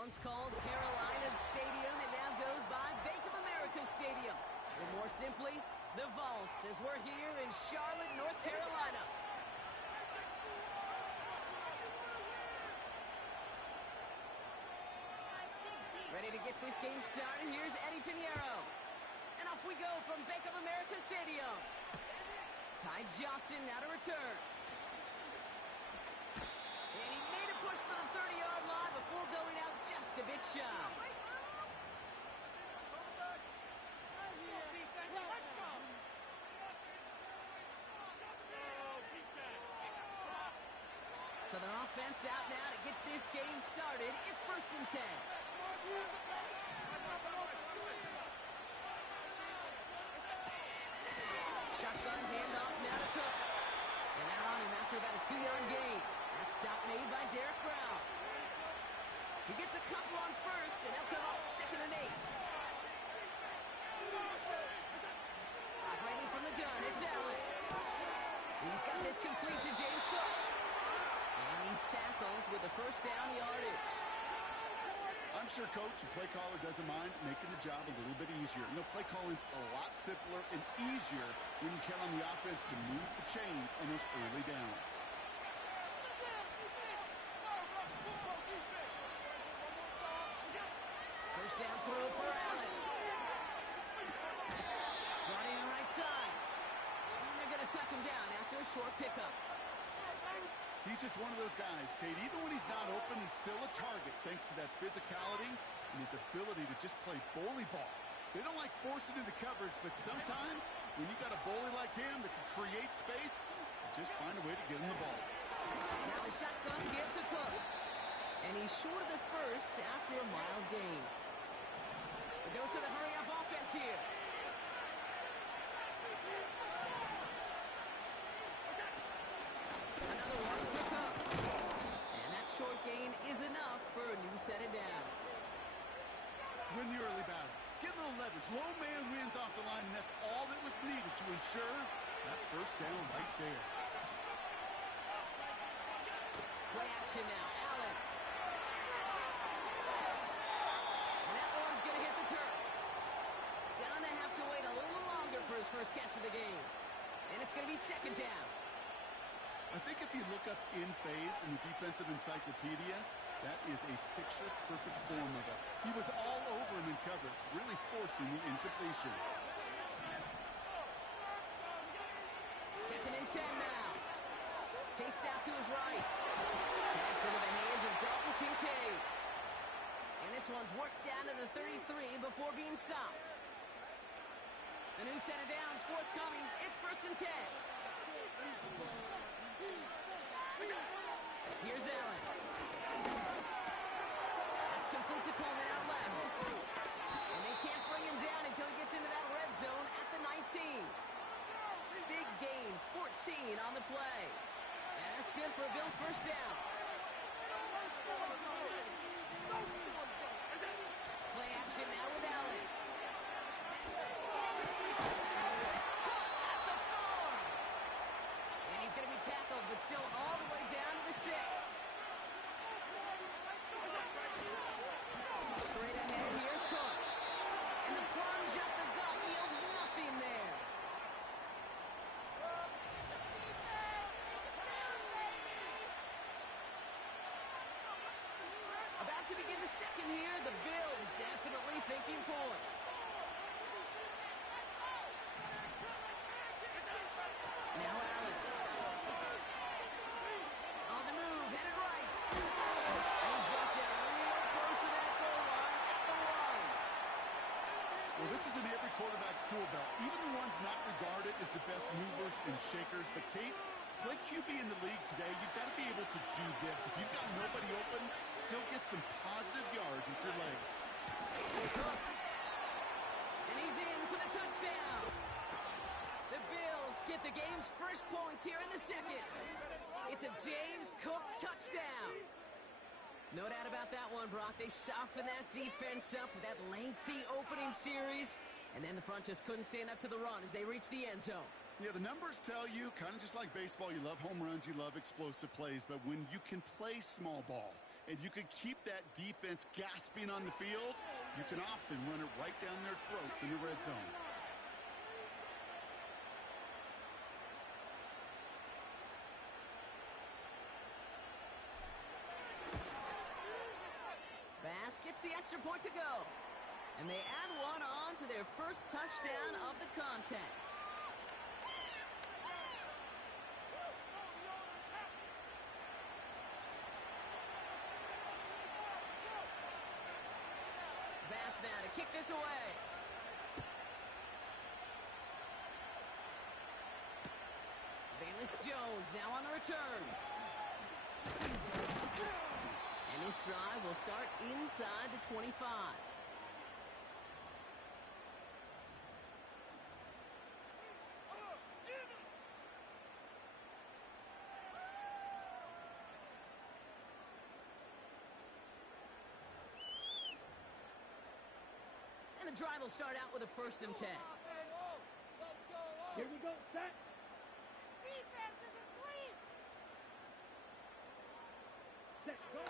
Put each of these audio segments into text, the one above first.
Once called Carolina's Stadium, it now goes by Bank of America Stadium. Or more simply, the Vault, as we're here in Charlotte, North Carolina. Ready to get this game started. Here's Eddie Pinheiro. And off we go from Bank of America Stadium. Ty Johnson now to return. And he made a push for the 30-yard line before going out just a bit shy. So their offense out now to get this game started. It's 1st and 10. Shotgun handoff now to Cook. And they're on him after about a 2-yard gain. That stop made by Derek Brown. He gets a couple on 1st, and they'll come up 2nd and 8. Operating from the gun, it's Allen. He's got this complete to James Cook. And he's tackled with the 1st down yardage. I'm sure coach and play caller doesn't mind making the job a little bit easier. You know, play calling's a lot simpler and easier when you count on the offense to move the chains on those early downs. First down throw for Allen. Brought in right side. And they're going to touch him down after a short pickup. He's just one of those guys, Kate. Even when he's not open, he's still a target thanks to that physicality and his ability to just play bully ball. They don't like forcing into coverage, but sometimes when you got a bully like him that can create space, just find a way to get him the ball. Now the shotgun give to Cook. And he's short of the 1st after a mild gain. The dose of the hurry-up offense here. Another one for Cook. And that short gain is enough for a new set of downs. Win the early battle. Get a little leverage. Low man wins off the line, and that's all that was needed to ensure that 1st down right there. Play action now. Allen. And that one's going to hit the turf. Gonna have to wait a little longer for his 1st catch of the game. And it's going to be 2nd down. I think if you look up in phase in the defensive encyclopedia, that is a picture-perfect form of it. He was all over him in coverage, really forcing the incompletion. 2nd and 10 now. Chased out to his right. Pass into the hands of Dalton Kincaid. And this one's worked down to the 33 before being stopped. A new set of downs forthcoming. It's 1st and 10. Here's Allen. That's complete to Coleman out left. And they can't bring him down until he gets into that red zone at the 19. Big gain, 14 on the play. And that's good for a Bills 1st down. Play action now with Allen. It's caught at the 4. And he's going to be tackled, but still all the way down to the 6. Straight ahead, here's Cook. And the plunge up the gut yields nothing there. About to begin the 2nd here, the Bills definitely thinking points. Now Allen. On the move, headed right. And he's brought down real close to that goal line at the 1. Well, this is in every quarterback's tool belt. Even the ones not regarded as the best movers and shakers. But, Kate, to play QB in the league today, you've got to be able to do this. If you've got nobody open, still get some positive yards with your legs. Cook. And he's in for the touchdown. The Bills get the game's first points here in the 2nd. It's a James Cook touchdown. No doubt about that one, Brock. They softened that defense up with that lengthy opening series, and then the front just couldn't stand up to the run as they reached the end zone. Yeah, the numbers tell you, kind of just like baseball, you love home runs, you love explosive plays, but when you can play small ball and you can keep that defense gasping on the field, you can often run it right down their throats in the red zone. Bass gets the extra point to go. And they add one on to their first touchdown of the contest. Bass now to kick this away. Bayless Jones now on the return. And this drive will start inside the 25. And the drive will start out with a 1st and 10. Here we go, set. Defense is asleep. Set, go.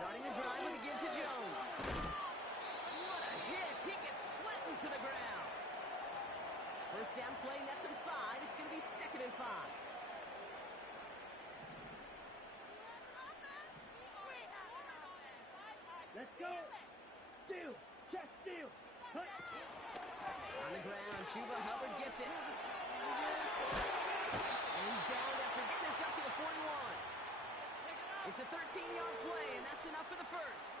Starting the drive with a give to Jones. What a hit. He gets flattened to the ground. First down play nets him 5. It's going to be 2nd and 5. Let's go. Steal. Check steal. Cut. On the ground, Chuba Hubbard gets it. And he's down after getting this up to the 41. It's a 13-yard play, and that's enough for the first.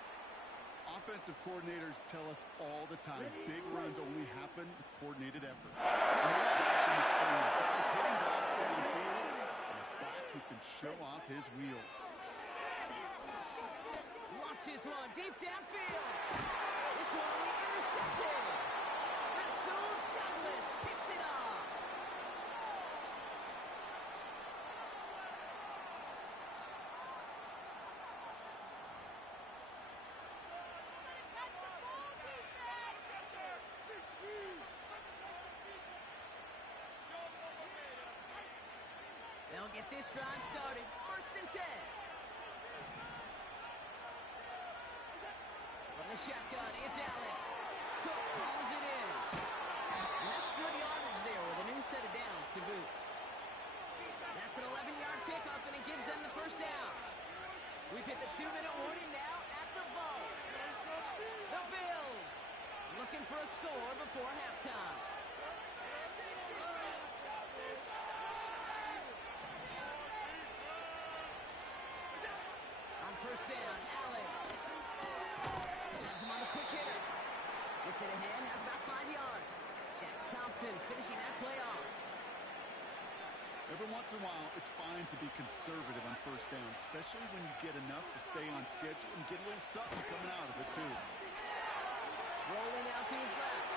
Offensive coordinators tell us all the time, big runs only happen with coordinated efforts. He's hitting blocks downfield, and a back who can show off his wheels. Launches one deep downfield. This one will be intercepted. Rasul Douglas picks it off. They'll get this drive started. 1st and 10. From the shotgun, it's Allen. Cook calls it in. And that's good yardage there with a new set of downs to boot. That's an 11-yard pickup, and it gives them the first down. We've hit the 2-minute warning now at the vault. The Bills looking for a score before halftime. On 1st down, Allen. Has him on the quick hitter. Gets it ahead, has about 5 yards. Jack Thompson finishing that play off. Every once in a while, it's fine to be conservative on 1st down, especially when you get enough to stay on schedule and get a little something coming out of it, too. Rolling out to his left.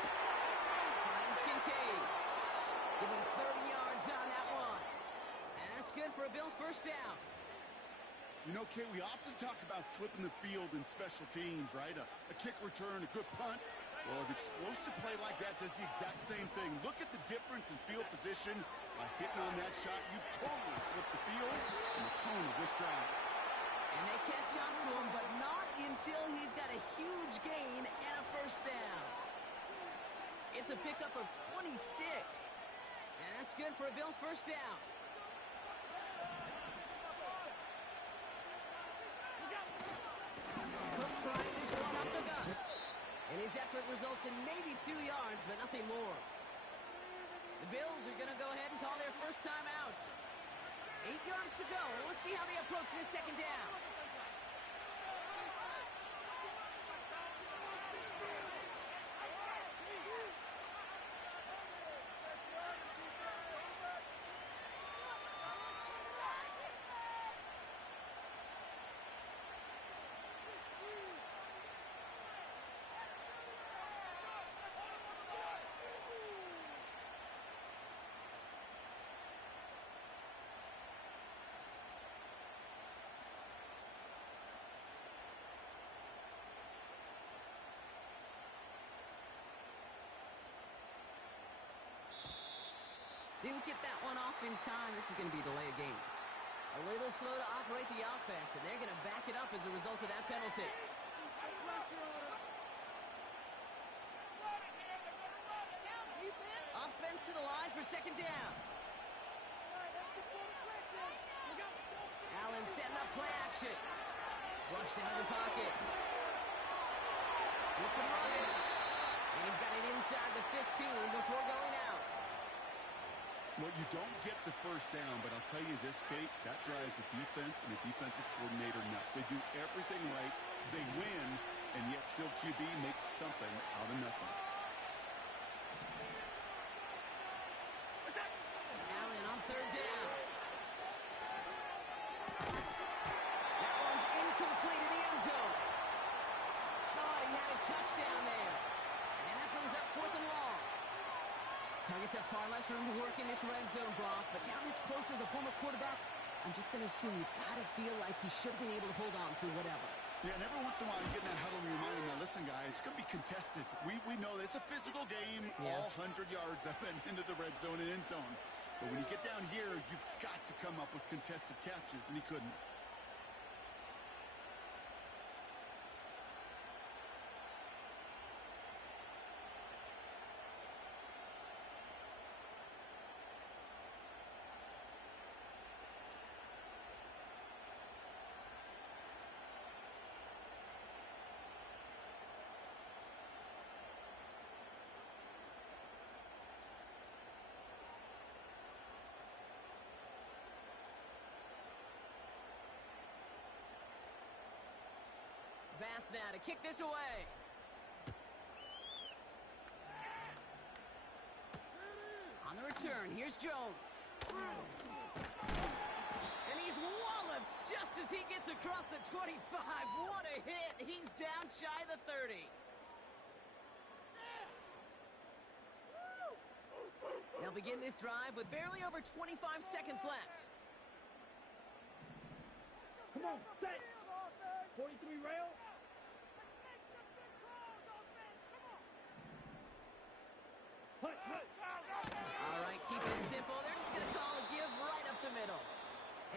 Finds Kincaid. Give him 30 yards on that one. And that's good for a Bills first down. You know, Kay, we often talk about flipping the field in special teams, right? A kick return, a good punt. Well, an explosive play like that does the exact same thing. Look at the difference in field position. By hitting on that shot, you've totally flipped the field and the tone of this drive. And they catch up to him, but not until he's got a huge gain and a first down. It's a pickup of 26. And that's good for a Bills first down. Cook trying this one up the gut. And his effort results in maybe 2 yards, but nothing more. The Bills are going to go ahead and call their first time out. 8 yards to go. Let's see how they approach this 2nd down. Didn't get that one off in time. This is going to be a delay of game. A little slow to operate the offense, and they're going to back it up as a result of that penalty. Offense to the line for second down. Allen setting up play action. Flushed out of the pocket. He can run it. And he's got it inside the 15 before going out. Well, you don't get the first down, but I'll tell you this, Kate, that drives the defense and the defensive coordinator nuts. They do everything right, they win, and yet still QB makes something out of nothing. Allen on third down. That one's incomplete in the end zone. Thought he had a touchdown there. And that brings up fourth and long. Targets have far less room to work in this red zone, Brock, but down this close as a former quarterback, I'm just going to assume you got to feel like he should have been able to hold on through whatever. Yeah, and every once in a while you get in that huddle and you remind him, now listen, guys, it's going to be contested. We know it's a physical game, all 100 yards up and into the red zone and end zone. But when you get down here, you've got to come up with contested catches, and he couldn't. Bass now to kick this away. On the return, here's Jones. And he's walloped just as he gets across the 25. What a hit. He's down shy of the 30. They'll begin this drive with barely over 25 seconds left. Come on, set. 43 rail. All right, keep it simple. They're just going to call a give right up the middle.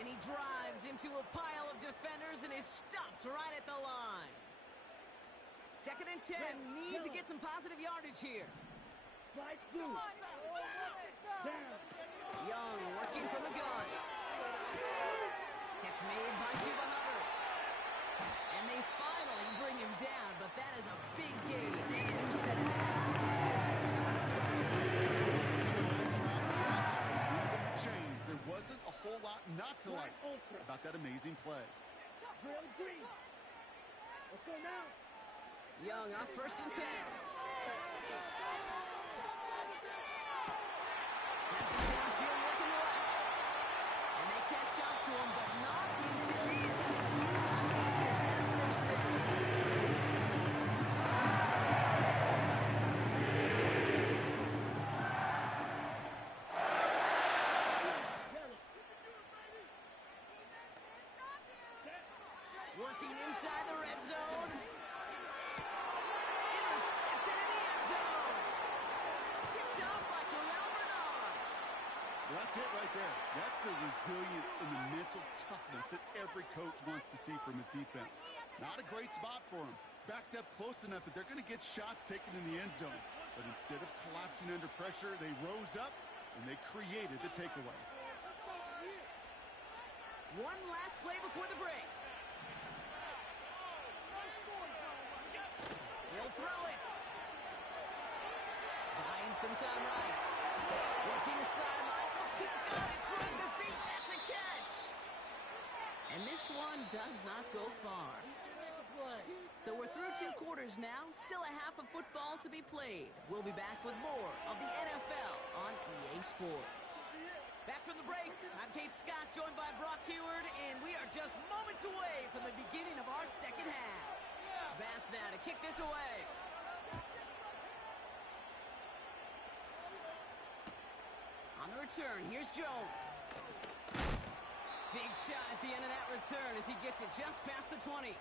And he drives into a pile of defenders and is stopped right at the line. 2nd and 10. Need to get some positive yardage here. Young working from the gun. Catch made by Chuba Hubbard. And they finally bring him down, but that is a big gain. And a new set of downs. There wasn't a whole lot not to like about that amazing play. Let's go now. Young off 1st and 10. Has it downfield working left. And they catch up to him, but not until he's got a huge gain and then a first down. Working inside the red zone. Intercepted in the end zone. Picked up by Terrell Bernard. Well, that's it right there. That's the resilience and the mental toughness that every coach wants to see from his defense. Not a great spot for him. Backed up close enough that they're going to get shots taken in the end zone. But instead of collapsing under pressure, they rose up and they created the takeaway. One last play before the break. He'll throw it. Buying some time right. Working the sideline. Oh, he's got it. Drag the feet. That's a catch. And this one does not go far. So we're through 2 quarters now. Still a half of football to be played. We'll be back with more of the NFL on EA Sports. Back from the break, I'm Kate Scott, joined by Brock Heward, and we are just moments away from the beginning of our second half. Bass now to kick this away. On the return, here's Jones. Big shot at the end of that return as he gets it just past the 20.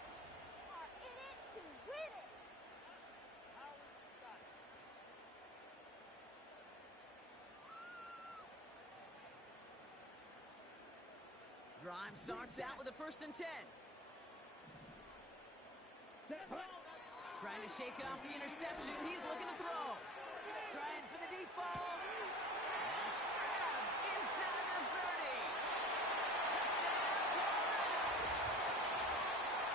Drive starts out with a 1st and 10. Trying to shake off the interception. He's looking to throw. Trying for the deep ball. That's grabbed inside the 30. Touchdown, Colorado.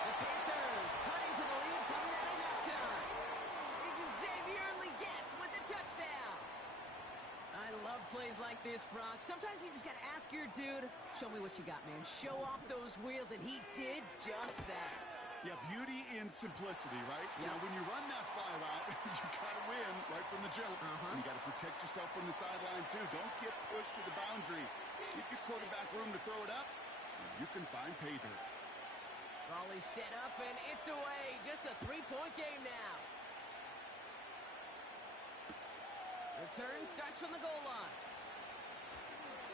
The Panthers cutting to the lead coming out of halftime. Xavier Legette with the touchdown. I love plays like this, Brock. Sometimes you just got to ask your dude, show me what you got, man. Show off those wheels, and he did just that. Yeah, beauty in simplicity, right? You know, when you run that fly route, you got to win right from the jump. And you got to protect yourself from the sideline, too. Don't get pushed to the boundary. Give your quarterback room to throw it up, and you can find pay dirt. Raleigh set up, and it's away. Just a 3-point game now. Return starts from the goal line.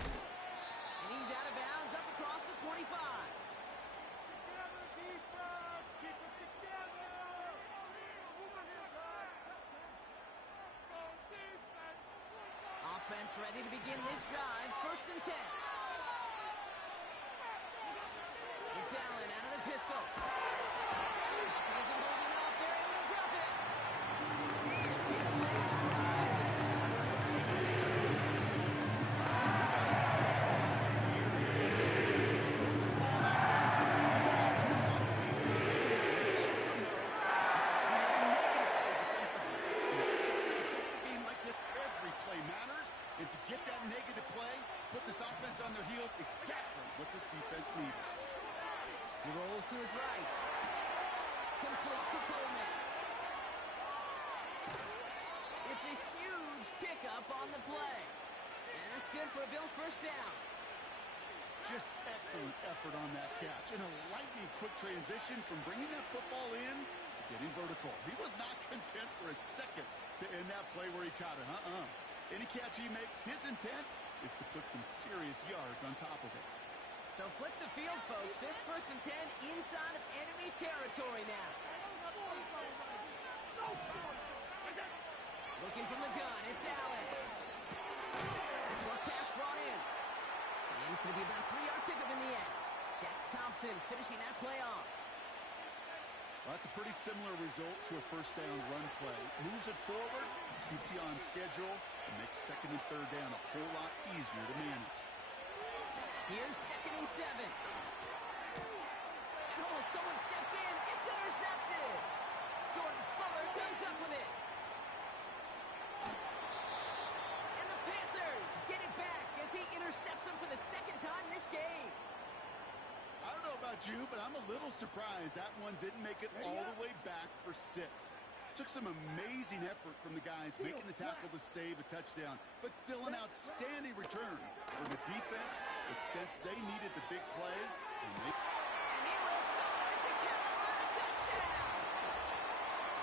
And he's out of bounds up across the 25. Offense ready to begin this drive. 1st and 10. It's Allen out of the pistol. There's a holding up. They're able to drop it. Big play drives the number 2nd down. And to get that negative play, put this offense on their heels, exactly what this defense needed. He rolls to his right. Complete to Coleman. It's a huge pickup on the play. And that's good for a Bills 1st down. Just excellent effort on that catch. And a lightning quick transition from bringing that football in to getting vertical. He was not content for a second to end that play where he caught it. Any catch he makes, his intent is to put some serious yards on top of it. So flip the field, folks. It's 1st and 10 inside of enemy territory now. Looking from the gun, it's Allen. Short pass brought in. And it's going to be about a 3-yard pickup in the end. Jack Thompson finishing that play off. Well, that's a pretty similar result to a 1st down run play. Moves it forward, keeps you on schedule, and makes 2nd and 3rd down a whole lot easier to manage. Here's 2nd and 7. And someone stepped in. It's intercepted. Jordan Fuller comes up with it. And the Panthers get it back as he intercepts him for the 2nd time this game. I don't know about you, but I'm a little surprised that one didn't make it all the way back for 6. Took some amazing effort from the guys making the tackle to save a touchdown, but still an outstanding return from the defense that sensed they needed the big play. And he will score. It's a Carolina touchdown.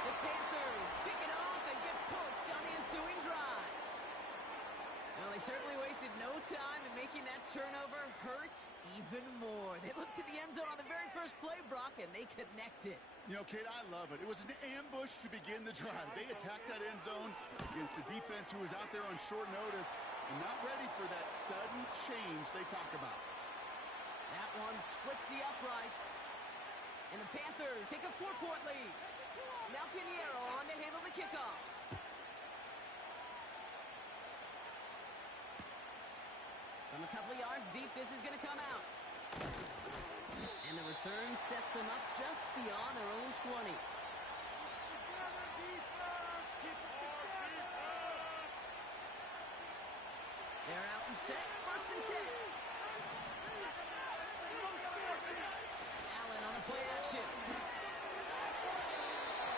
The Panthers pick it off and get points on the ensuing drive. Well, they certainly wasted no time in making that turnover hurt even more. They looked to the end zone on the very first play, Brock, and they connected. You know, Kate, I love it. It was an ambush to begin the drive. They attacked that end zone against a defense who was out there on short notice and not ready for that sudden change they talk about. That one splits the uprights. And the Panthers take a 4-point lead. Now Pinheiro on to handle the kickoff. From a couple of yards deep, this is going to come out. And the return sets them up just beyond their own 20. They're out and set. 1st and 10. Allen on the play action.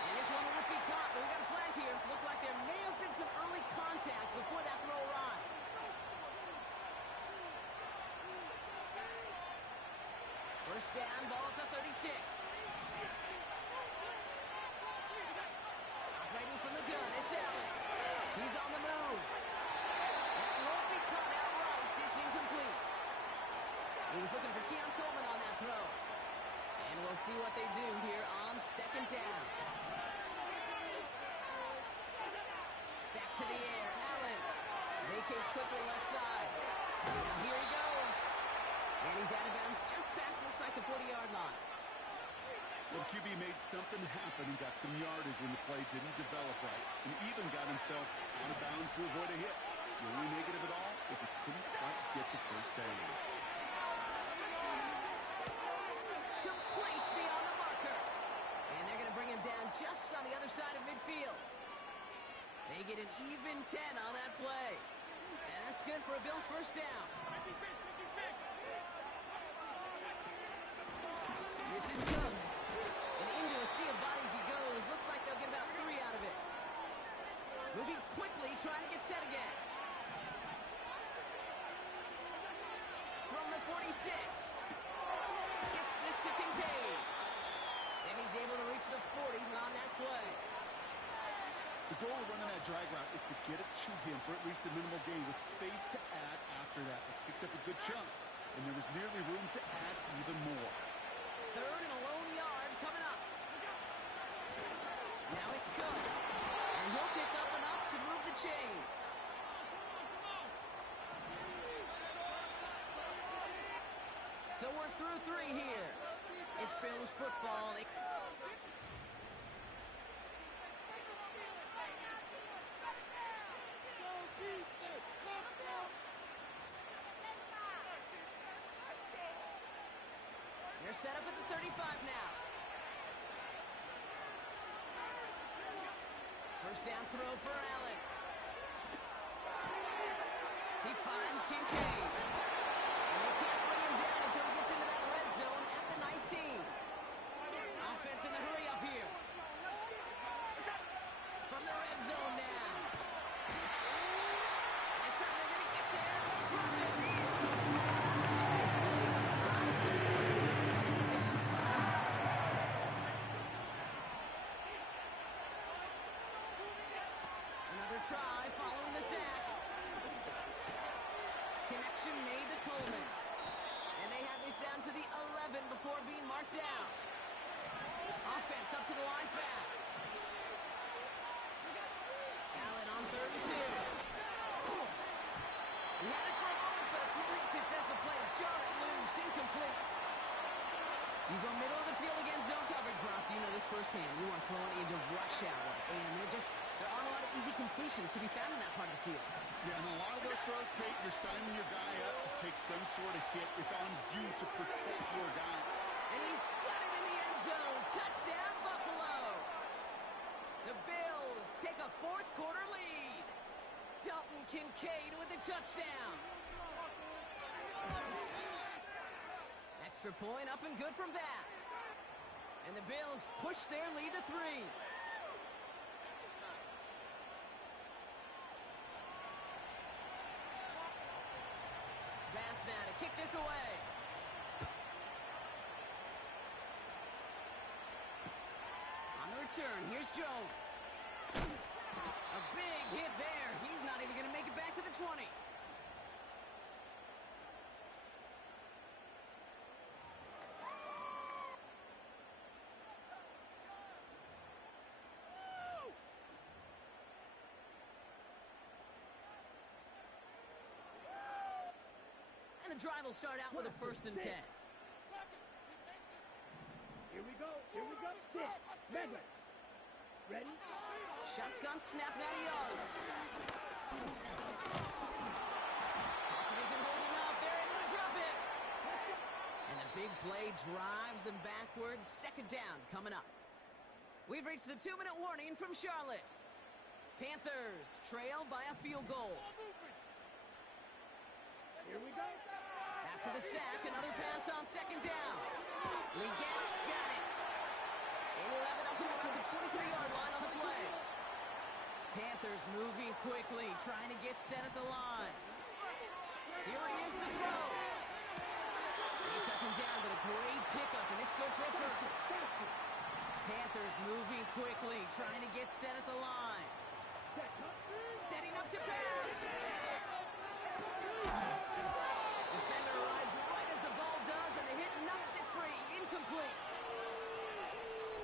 And this one won't be caught, but we got a flag here. Looked like there may have been some early contact before that throw arrived. First down, ball at the 36. Operating from the gun, it's Allen. He's on the move. That won't be caught outright. It's incomplete. He was looking for Keon Coleman on that throw. And we'll see what they do here on 2nd down. Back to the air, Allen. Vacates quickly left side. And here he goes. And he's out of bounds just past, looks like, the 40-yard line. Well, QB made something happen and got some yardage when the play didn't develop right, and even got himself out of bounds to avoid a hit. The only negative at all is he couldn't quite get the first down. Complete beyond the marker. And they're going to bring him down just on the other side of midfield. They get an even 10 on that play. And that's good for a Bills first down. This is Cook. And into a sea of bodies he goes. Looks like they'll get about 3 out of it. Moving quickly, trying to get set again. From the 46. Gets this to Kincaid. And he's able to reach the 40 on that play. The goal of running that drag route is to get it to him for at least a minimal gain with space to add after that. They picked up a good chunk, and there was nearly room to add even more. Third and a lone yard coming up. Now it's Cook. And he'll pick up enough to move the chains. So we're through 3 here. It's Bills football. They're set up at the 35 now. First down throw for Allen. He finds Kincaid. And they can't bring him down until he gets into that red zone at the 19. Offense in the hurry up here. From the red zone now. This time they're going to get there. They'll drop it. Try following the sack. Connection made to Coleman. And they have this down to the 11 before being marked down. Offense up to the line fast. Allen on 3rd and 2. He had it for a moment, but a complete defensive play to jar it loose. Incomplete. You go middle of the field against zone coverage, Brock. You know this firsthand. You are thrown into rush hour. And there aren't a lot of easy completions to be found in that part of the field. Yeah, and a lot of those throws, Kate, you're signing your guy up to take some sort of hit. It's on you to protect your guy. And he's got it in the end zone. Touchdown, Buffalo. The Bills take a 4th quarter lead. Dalton Kincaid with a touchdown. Extra point up and good from Bass. And the Bills push their lead to 3. Bass now to kick this away. On the return, here's Jones. A big hit there. He's not even going to make it back to the 20. And the drive will start out with a 1st and 10. Here we go. Here we go. Stick. MADDEN. Ready? Shotgun snap now to Young. Pocket isn't holding up. They're able to drop it. And the big play drives them backwards. 2nd down coming up. We've reached the 2-minute warning from Charlotte. Panthers trail by a field goal. Here we go. After the sack, another pass on 2nd down. Legette's got it. 11 up to about the 23-yard line on the play. Panthers moving quickly, trying to get set at the line. Here he is to throw. They touch him down, but a great pickup, and it's good for a 1st. Panthers moving quickly, trying to get set at the line. Setting up to pass. Defender arrives right as the ball does, and the hit knocks it free. Incomplete.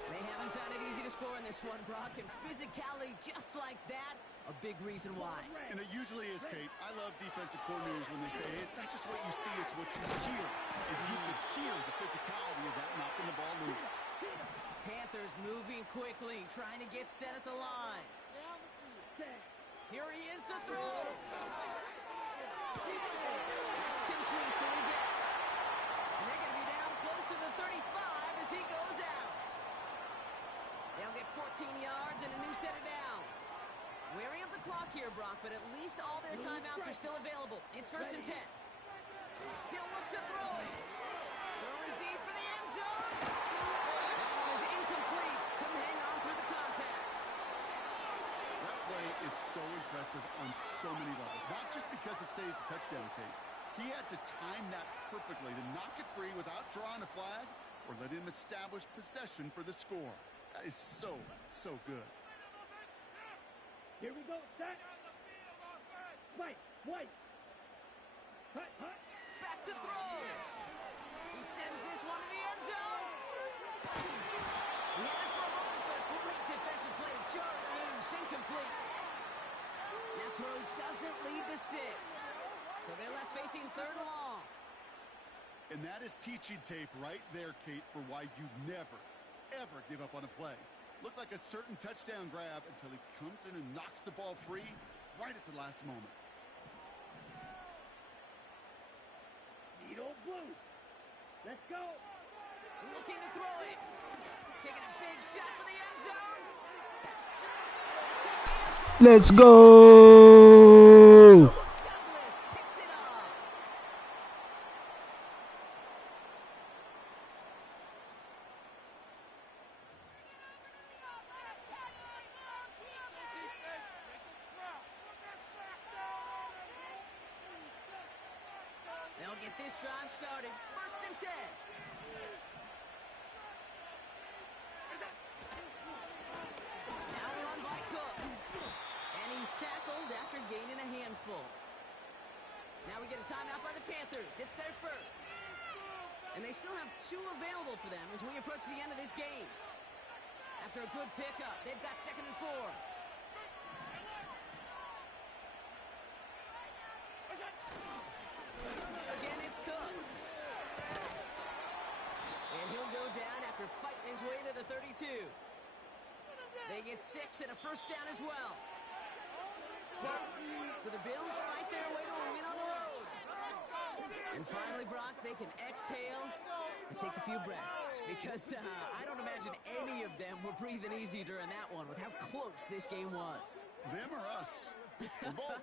They haven't found it easy to score in this one, Brock, and physicality just like that, a big reason why. And it usually is, Kate. I love defensive coordinators when they say, hey, it's not just what you see, it's what you hear. And you can hear the physicality of that knocking the ball loose. Panthers moving quickly, trying to get set at the line. Here he is to throw. That's complete till he gets. And they're going to be down close to the 35 as he goes out. They'll get 14 yards and a new set of downs. Wary of the clock here, Brock, but at least all their timeouts are still available. It's 1st and 10. He'll look to throw it. Throwing deep for the end zone. That one is incomplete. Couldn't hang on through the contact. That play is so impressive on so many levels. Not just because it saves a touchdown, Kate. He had to time that perfectly to knock it free without drawing a flag or let him establish possession for the score. That is so, so good. Here we go, set. Spike, white. Hut, hut. Back to throw. He sends this one to the end zone. He had it for a moment, but a great defensive play to jar it loose. Incomplete. That throw doesn't lead to 6. So they're left facing 3rd and long. And that is teaching tape right there, Kate, for why you never, ever give up on a play. Looked like a certain touchdown grab until he comes in and knocks the ball free right at the last moment. Needle blue. Let's go. Looking to throw it. Taking a big shot for the end zone. Let's go! Douglas picks it up. They'll get this drive started. 1st and 10. Now run by Cook. And he's tackled after gaining a handful. Now we get a timeout by the Panthers. It's their first. And they still have 2 available for them as we approach the end of this game. After a good pickup, they've got 2nd and 4. Again, it's Cook. And he'll go down after fighting his way to the 32. They get 6 and a 1st down as well. So the Bills fight their way to a win on the road. And finally, Brock, they can exhale and take a few breaths. Because I don't imagine any of them were breathing easy during that one with how close this game was. Them or us? Or both?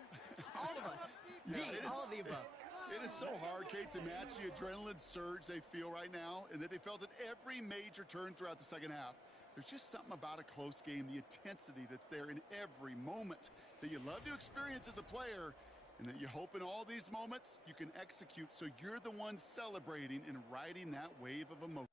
All of us. Yeah, Indeed, all of the above. It is so hard, Kate, to match the adrenaline surge they feel right now and that they felt at every major turn throughout the second half. There's just something about a close game, the intensity that's there in every moment that you love to experience as a player and that you hope in all these moments you can execute so you're the one celebrating and riding that wave of emotion.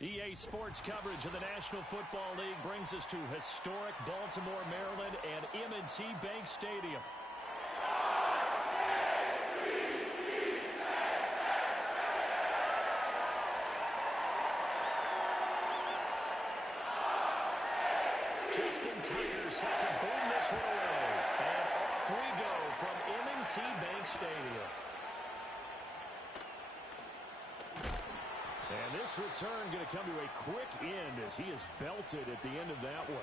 EA Sports coverage of the National Football League brings us to historic Baltimore, Maryland, and M&T Bank Stadium. Justin Tucker set to boom this one away. And off we go from M&T Bank Stadium. And this return going to come to a quick end as he is belted at the end of that one.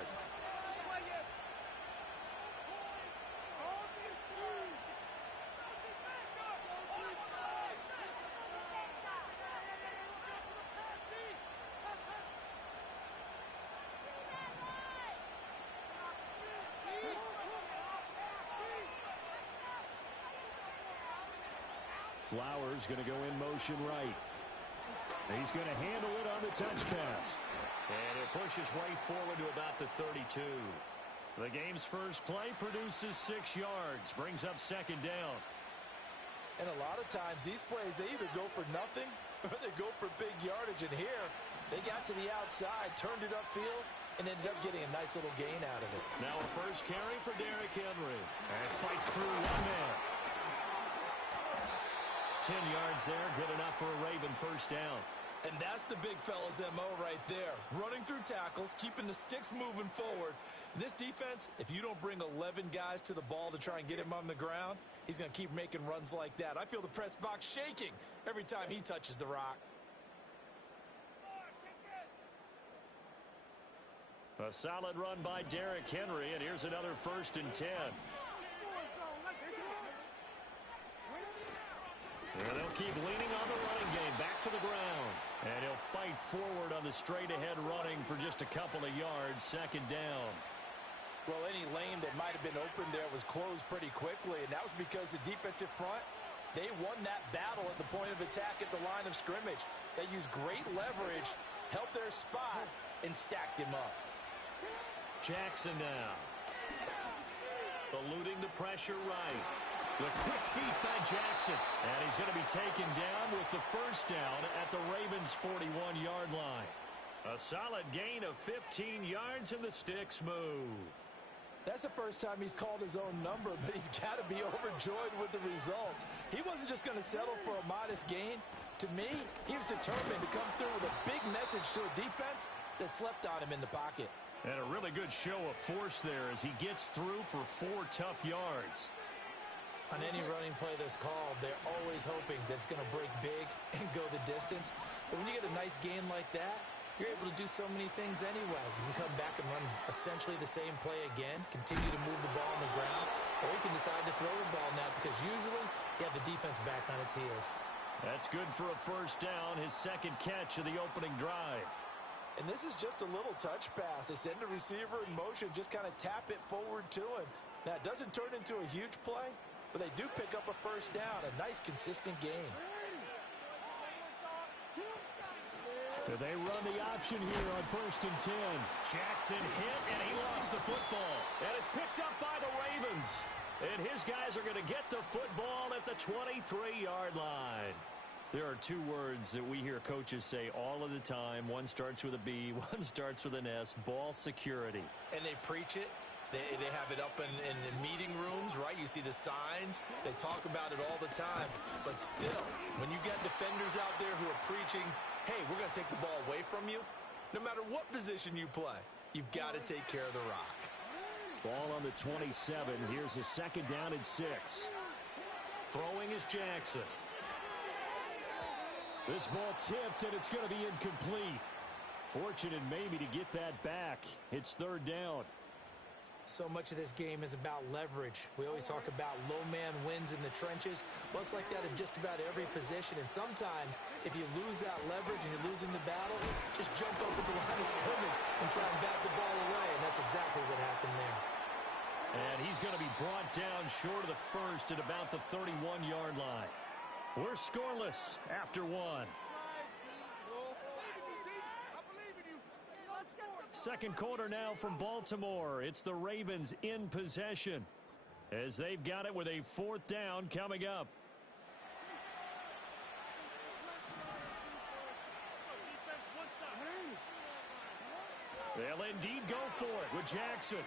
Flowers going to go in motion right. He's going to handle it on the touch pass. And it pushes way forward to about the 32. The game's first play produces 6 yards, brings up second down. And a lot of times these plays, they either go for nothing or they go for big yardage. And here, they got to the outside, turned it upfield, and ended up getting a nice little gain out of it. Now a first carry for Derrick Henry. And fights through one man. 10 yards there, good enough for a Raven first down. And that's the big fella's MO right there. Running through tackles, keeping the sticks moving forward. This defense, if you don't bring 11 guys to the ball to try and get him on the ground, he's going to keep making runs like that. I feel the press box shaking every time he touches the rock. A solid run by Derrick Henry, and here's another 1st and 10. And they'll keep leaning on the running game, back to the ground. And he'll fight forward on the straight-ahead running for just a couple of yards, second down. Well, any lane that might have been open there was closed pretty quickly, and that was because the defensive front, they won that battle at the point of attack at the line of scrimmage. They used great leverage, helped their spot, and stacked him up. Jackson now. Eluding the pressure right. The quick feet by Jackson. And he's going to be taken down with the first down at the Ravens' 41-yard line. A solid gain of 15 yards, and the sticks move. That's the first time he's called his own number, but he's got to be overjoyed with the results. He wasn't just going to settle for a modest gain. To me, he was determined to come through with a big message to a defense that slept on him in the pocket. And a really good show of force there as he gets through for 4 tough yards. On any running play that's called, they're always hoping that it's going to break big and go the distance. But when you get a nice gain like that, you're able to do so many things anyway. You can come back and run essentially the same play again, continue to move the ball on the ground, or you can decide to throw the ball now because usually you have the defense back on its heels. That's good for a first down, his second catch of the opening drive. And this is just a little touch pass. They send the receiver in motion, just kind of tap it forward to him. Now, it doesn't turn into a huge play, but they do pick up a first down, a nice, consistent gain. They run the option here on 1st and 10. Jackson hit, and he lost the football. And it's picked up by the Ravens. And his guys are going to get the football at the 23-yard line. There are 2 words that we hear coaches say all of the time. One starts with a B, one starts with an S, ball security. And they preach it. They have it up in meeting rooms, right? You see the signs. They talk about it all the time. But still, when you got defenders out there who are preaching, hey, we're going to take the ball away from you, no matter what position you play, you've got to take care of the rock. Ball on the 27. Here's a second down and 6. Throwing is Jackson. This ball tipped, and it's going to be incomplete. Fortunate maybe to get that back. It's 3rd down. So much of this game is about leverage. We always talk about low man wins in the trenches. Well, it's like that in just about every position. And sometimes, if you lose that leverage and you're losing the battle, just jump up at the line of scrimmage and try and bat the ball away. And that's exactly what happened there. And he's going to be brought down short of the first at about the 31-yard line. We're scoreless after 1. Second quarter now from Baltimore. It's the Ravens in possession as they've got it with a 4th down coming up. They'll indeed go for it with Jackson.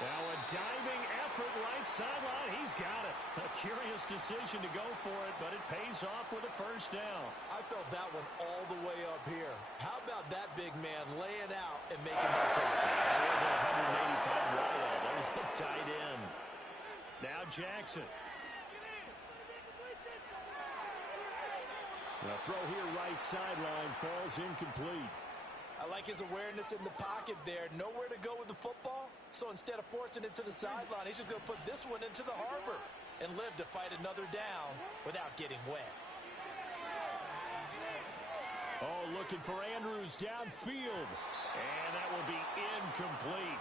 Now a diving effort right sideline. He's got it. A curious decision to go for it, but it pays off with a first down. I felt that one all the way up here. How about that big man laying out and making that count? That was a 180-pound wideout. That was a tight end. Now Jackson. The throw here right sideline falls incomplete. I like his awareness in the pocket there. Nowhere to go with the football. So instead of forcing it to the sideline, he's just going to put this one into the harbor and live to fight another down without getting wet. Oh, looking for Andrews downfield. And that will be incomplete.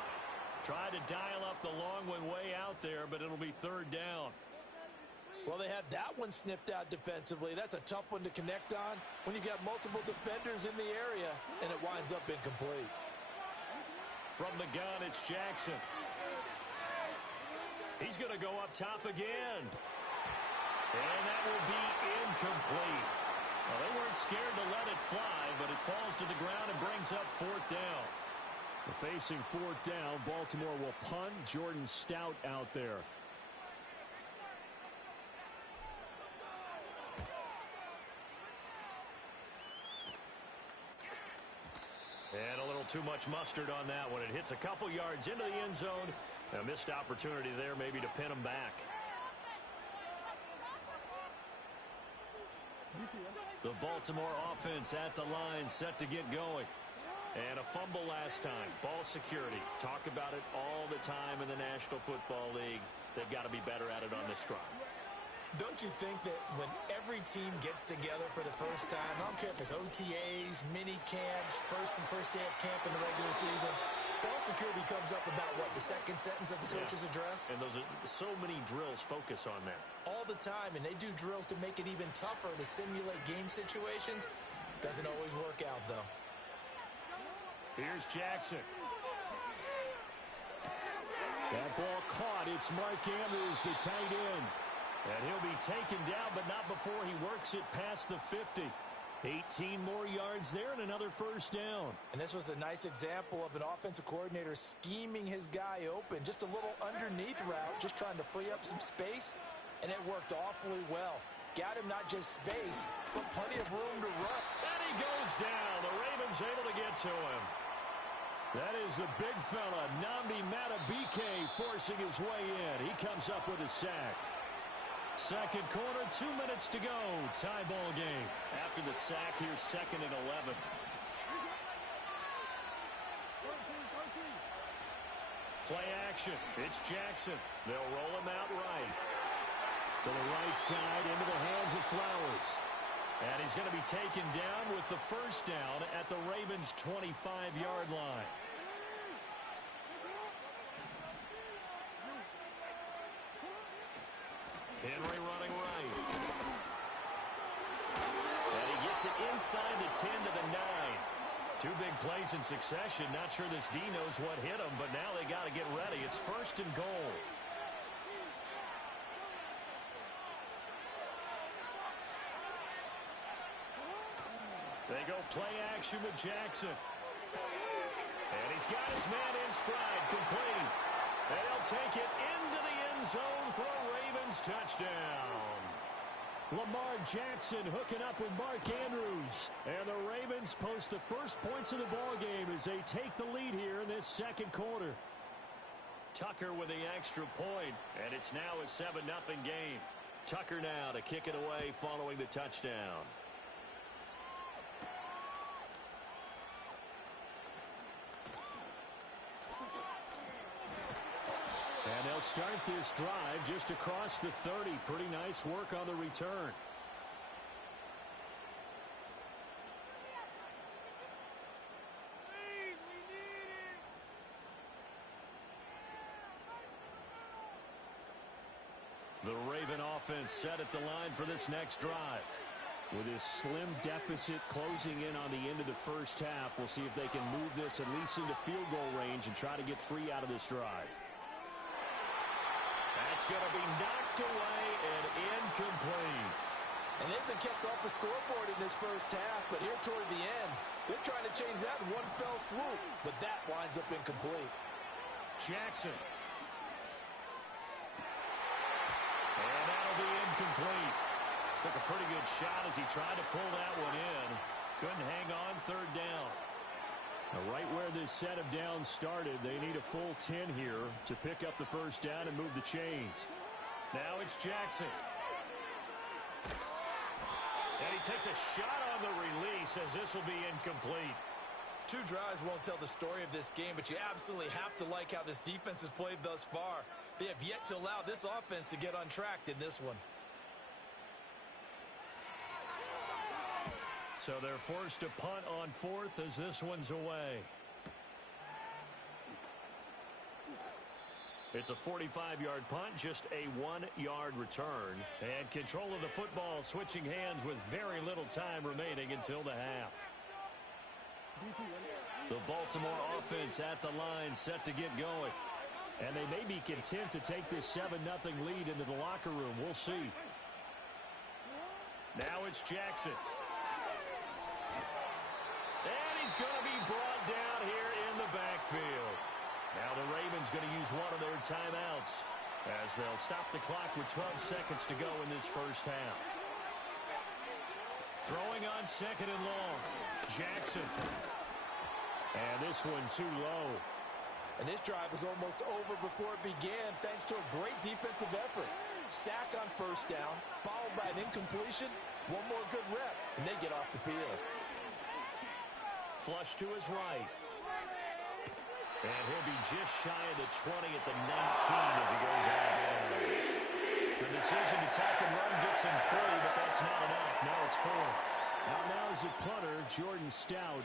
Tried to dial up the long one way out there, but it'll be third down. Well, they had that one snipped out defensively. That's a tough one to connect on when you got multiple defenders in the area, and it winds up incomplete. From the gun, it's Jackson. He's going to go up top again. And that will be incomplete. Well, they weren't scared to let it fly, but it falls to the ground and brings up fourth down. Facing fourth down, Baltimore will punt. Jordan Stout out there. And a little too much mustard on that one. It hits a couple yards into the end zone. A missed opportunity there maybe to pin him back. The Baltimore offense at the line, set to get going. And a fumble last time. Ball security. Talk about it all the time in the National Football League. They've got to be better at it on this drive. Don't you think that when every team gets together for the first time, I don't care if it's OTAs, mini camps, first day of camp in the regular season, ball security comes up about what, the second sentence of the coach's address? And those are so many drills focus on that. All the time, and they do drills to make it even tougher to simulate game situations. Doesn't always work out, though. Here's Jackson. That ball caught. It's Mark Andrews, the tight end. And he'll be taken down, but not before he works it past the 50. 18 more yards there and another first down. And this was a nice example of an offensive coordinator scheming his guy open. Just a little underneath route, just trying to free up some space, and it worked awfully well. Got him not just space, but plenty of room to run. And he goes down. The Ravens able to get to him. That is the big fella, Nnamdi Madubuike, forcing his way in. He comes up with a sack. Second quarter, 2 minutes to go. Tie ball game. After the sack, here's second and 11. Play action. It's Jackson. They'll roll him out right. To the right side, into the hands of Flowers. And he's going to be taken down with the first down at the Ravens' 25-yard line. Henry running right. And he gets it inside the 10 to the 9. Two big plays in succession. Not sure this D knows what hit him, but now they got to get ready. It's first and goal. They go play action with Jackson. And he's got his man in stride, complete. And he'll take it into the end zone for a Ravens touchdown. Lamar Jackson hooking up with Mark Andrews. And the Ravens post the first points of the ballgame as they take the lead here in this second quarter. Tucker with the extra point, and it's now a 7-0 game. Tucker now to kick it away following the touchdown. And they'll start this drive just across the 30. Pretty nice work on the return. The Raven offense set at the line for this next drive. With his slim deficit closing in on the end of the first half, we'll see if they can move this at least into field goal range and try to get 3 out of this drive. That's going to be knocked away and incomplete. And they've been kept off the scoreboard in this first half, but here toward the end, They're trying to change that in one fell swoop, but that winds up incomplete. Jackson. And that'll be incomplete. Took a pretty good shot as he tried to pull that one in. Couldn't hang on, third down. Now, right where this set of downs started, they need a full 10 here to pick up the first down and move the chains. Now it's Jackson. And he takes a shot on the release as this will be incomplete. 2 drives won't tell the story of this game, but you absolutely have to like how this defense has played thus far. They have yet to allow this offense to get untracked in this one. So they're forced to punt on 4th as this one's away. It's a 45-yard punt, just a 1-yard return. And control of the football switching hands with very little time remaining until the half. The Baltimore offense at the line set to get going. And they may be content to take this 7-0 lead into the locker room. We'll see. Now it's Jackson. And he's going to be brought down here in the backfield. Now the Ravens going to use one of their timeouts as they'll stop the clock with 12 seconds to go in this first half. Throwing on 2nd and long. Jackson. And this one too low. And this drive was almost over before it began thanks to a great defensive effort. Sack on first down, followed by an incompletion, one more good rep, and they get off the field. Flush to his right. And he'll be just shy of the 20 at the 19 as he goes out of bounds. The decision to tack and run gets him 3, but that's not enough. Now it's 4th. Now is the punter, Jordan Stout.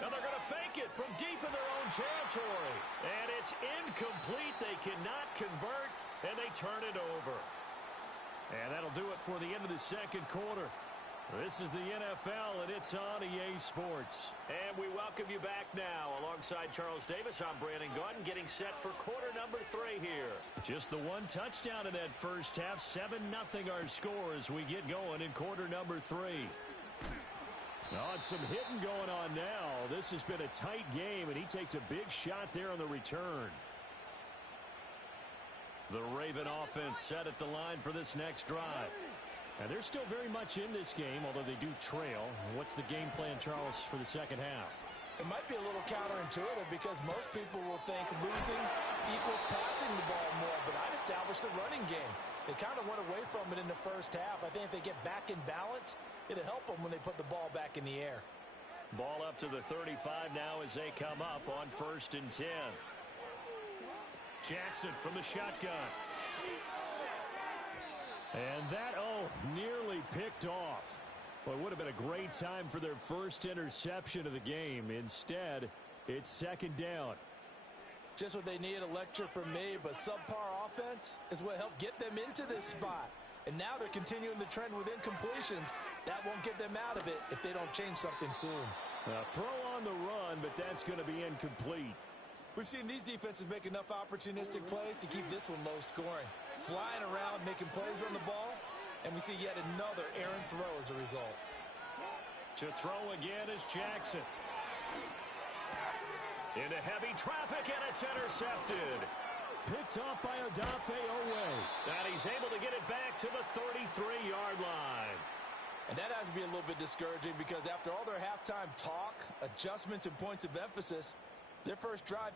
Now they're going to fake it from deep in their own territory. And it's incomplete. They cannot convert, and they turn it over. And that'll do it for the end of the second quarter. This is the NFL, and it's on EA Sports. And we welcome you back now. Alongside Charles Davis, I'm Brandon Gaudin, getting set for quarter number 3 here. Just the one touchdown in that first half. 7-0 our score as we get going in quarter number 3. Oh, and some hitting going on now. This has been a tight game, and he takes a big shot there on the return. The Raven offense set at the line for this next drive. And they're still very much in this game, although they do trail. What's the game plan, Charles, for the second half? It might be a little counterintuitive because most people will think losing equals passing the ball more, but I'd establish the running game. They kind of went away from it in the first half. I think if they get back in balance, it'll help them when they put the ball back in the air. Ball up to the 35 now as they come up on 1st and 10. Jackson from the shotgun. And that, nearly picked off. Well, it would have been a great time for their first interception of the game. Instead, it's 2nd down. Just what they need, a lecture from me, but subpar offense is what helped get them into this spot. And now they're continuing the trend with incompletions. That won't get them out of it if they don't change something soon. Throw on the run, but that's going to be incomplete. We've seen these defenses make enough opportunistic plays to keep this one low scoring. Flying around, making plays on the ball, and we see yet another errant throw as a result. To throw again is Jackson. Into heavy traffic, and it's intercepted. Picked off by Odafe Owe. And he's able to get it back to the 33-yard line. And that has to be a little bit discouraging because after all their halftime talk, adjustments, and points of emphasis, their first drive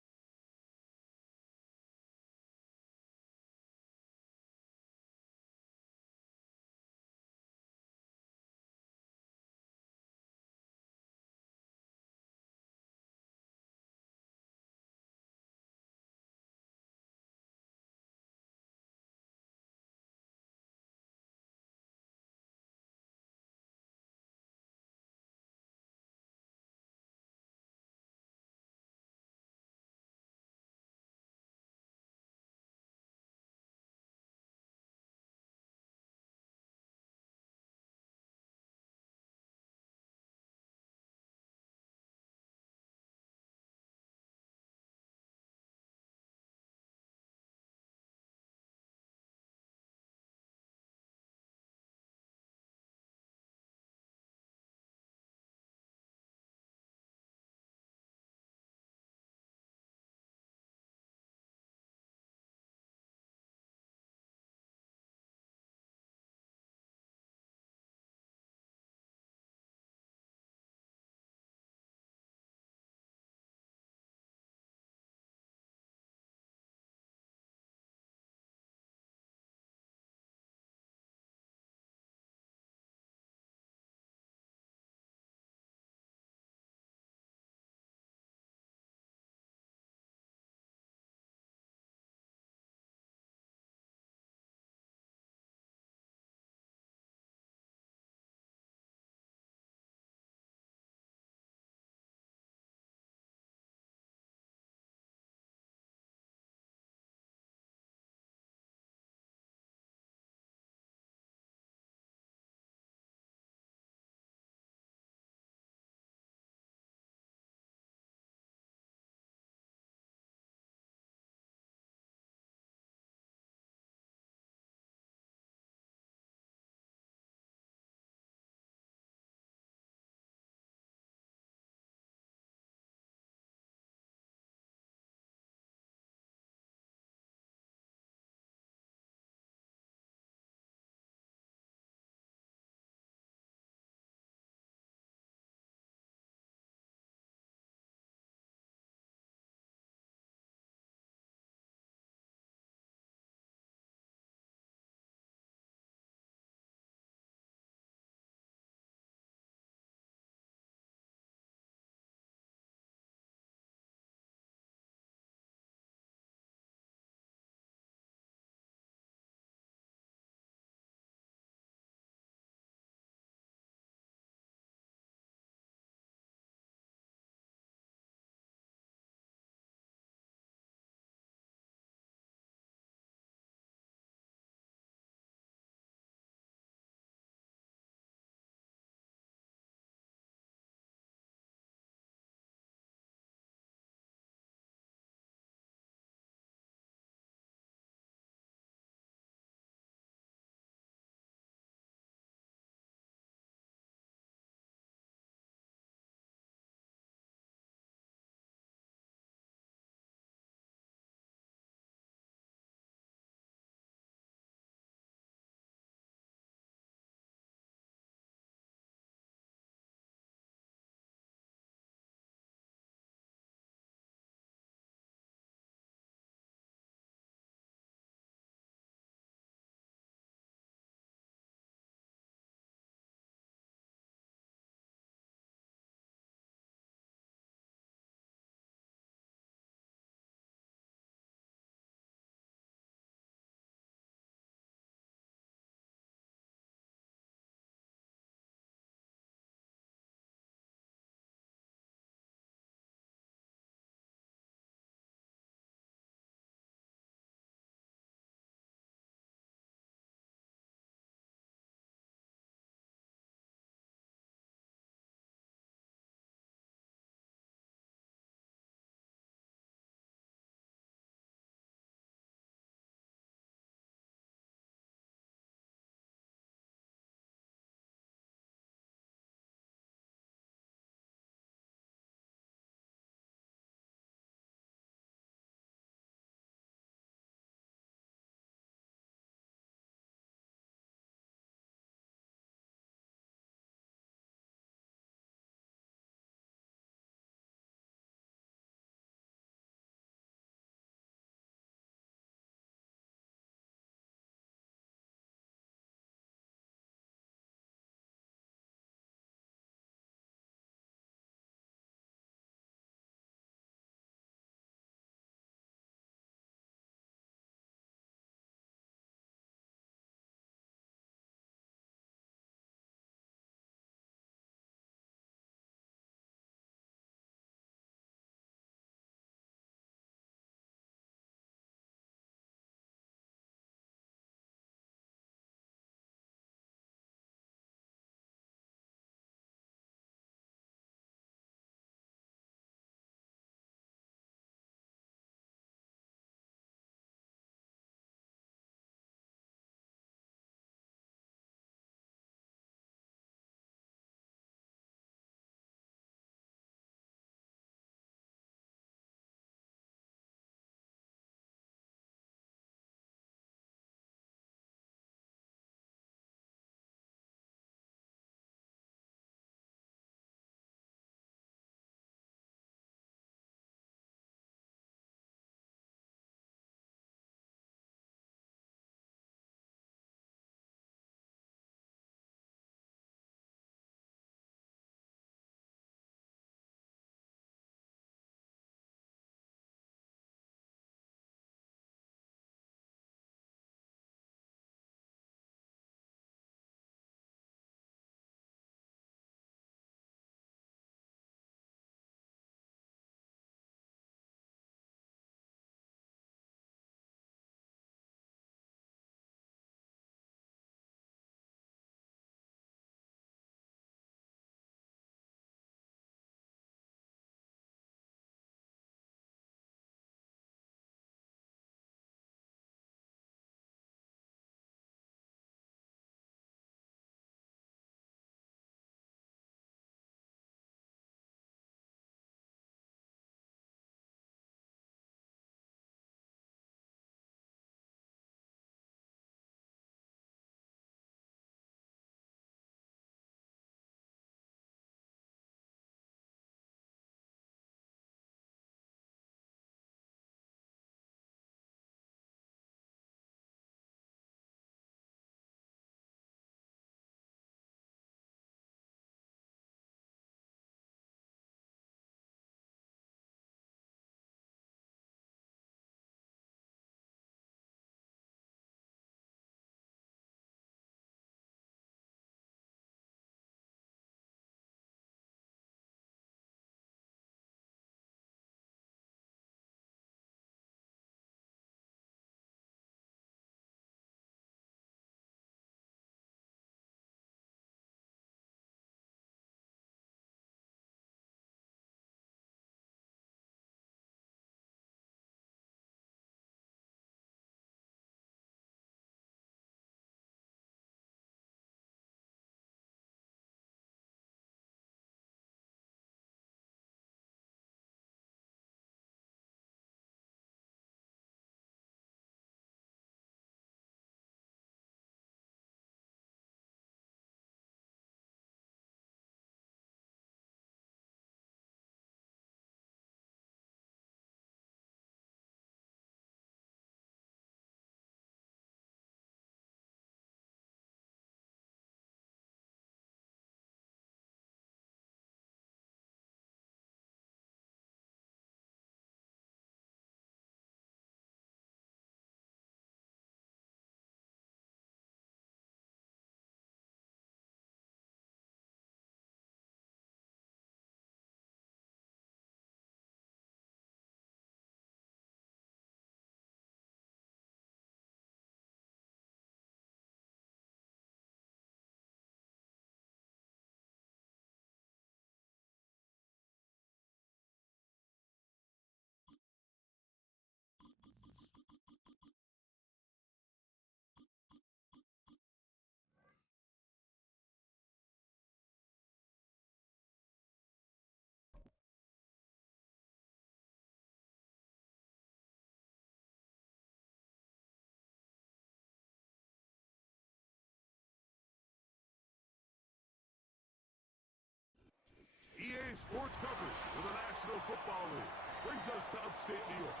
sports coverage for the National Football League brings us to upstate New York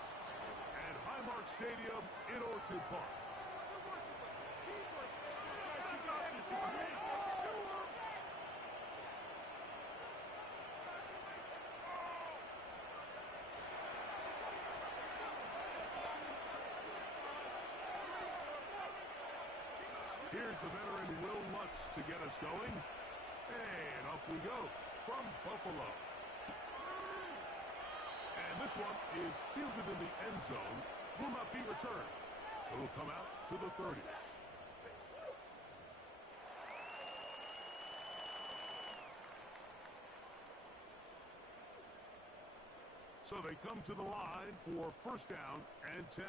at Highmark Stadium in Orchard Park. Here's the veteran Will Lutz to get us going. And off we go from Buffalo. And this one is fielded in the end zone. Will not be returned. So it'll come out to the 30. So they come to the line for first down and 10.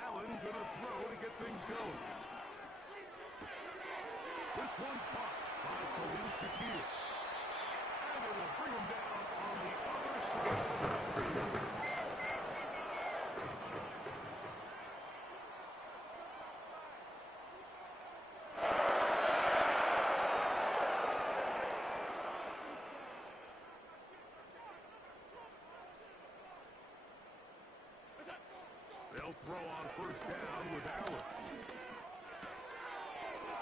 Allen gonna throw to get things going. This one caught by Khalil Shakir. And it will bring him down on the other side of the field. They'll throw on first down with Allen.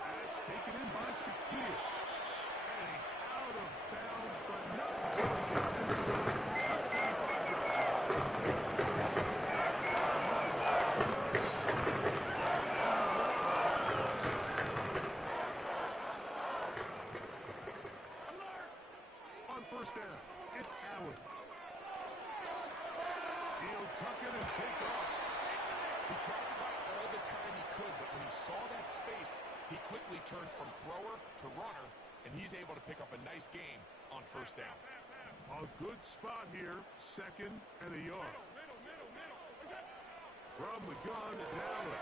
And it's taken in by Shakir. And he's out of bounds, but not until he gets inside. On first down, it's Allen. He'll tuck it and take off. He tried to buy all the time he could, but when he saw that space, he quickly turned from thrower to runner, and he's able to pick up a nice gain on first down. A good spot here, second and a yard. From the gun, it's Allen.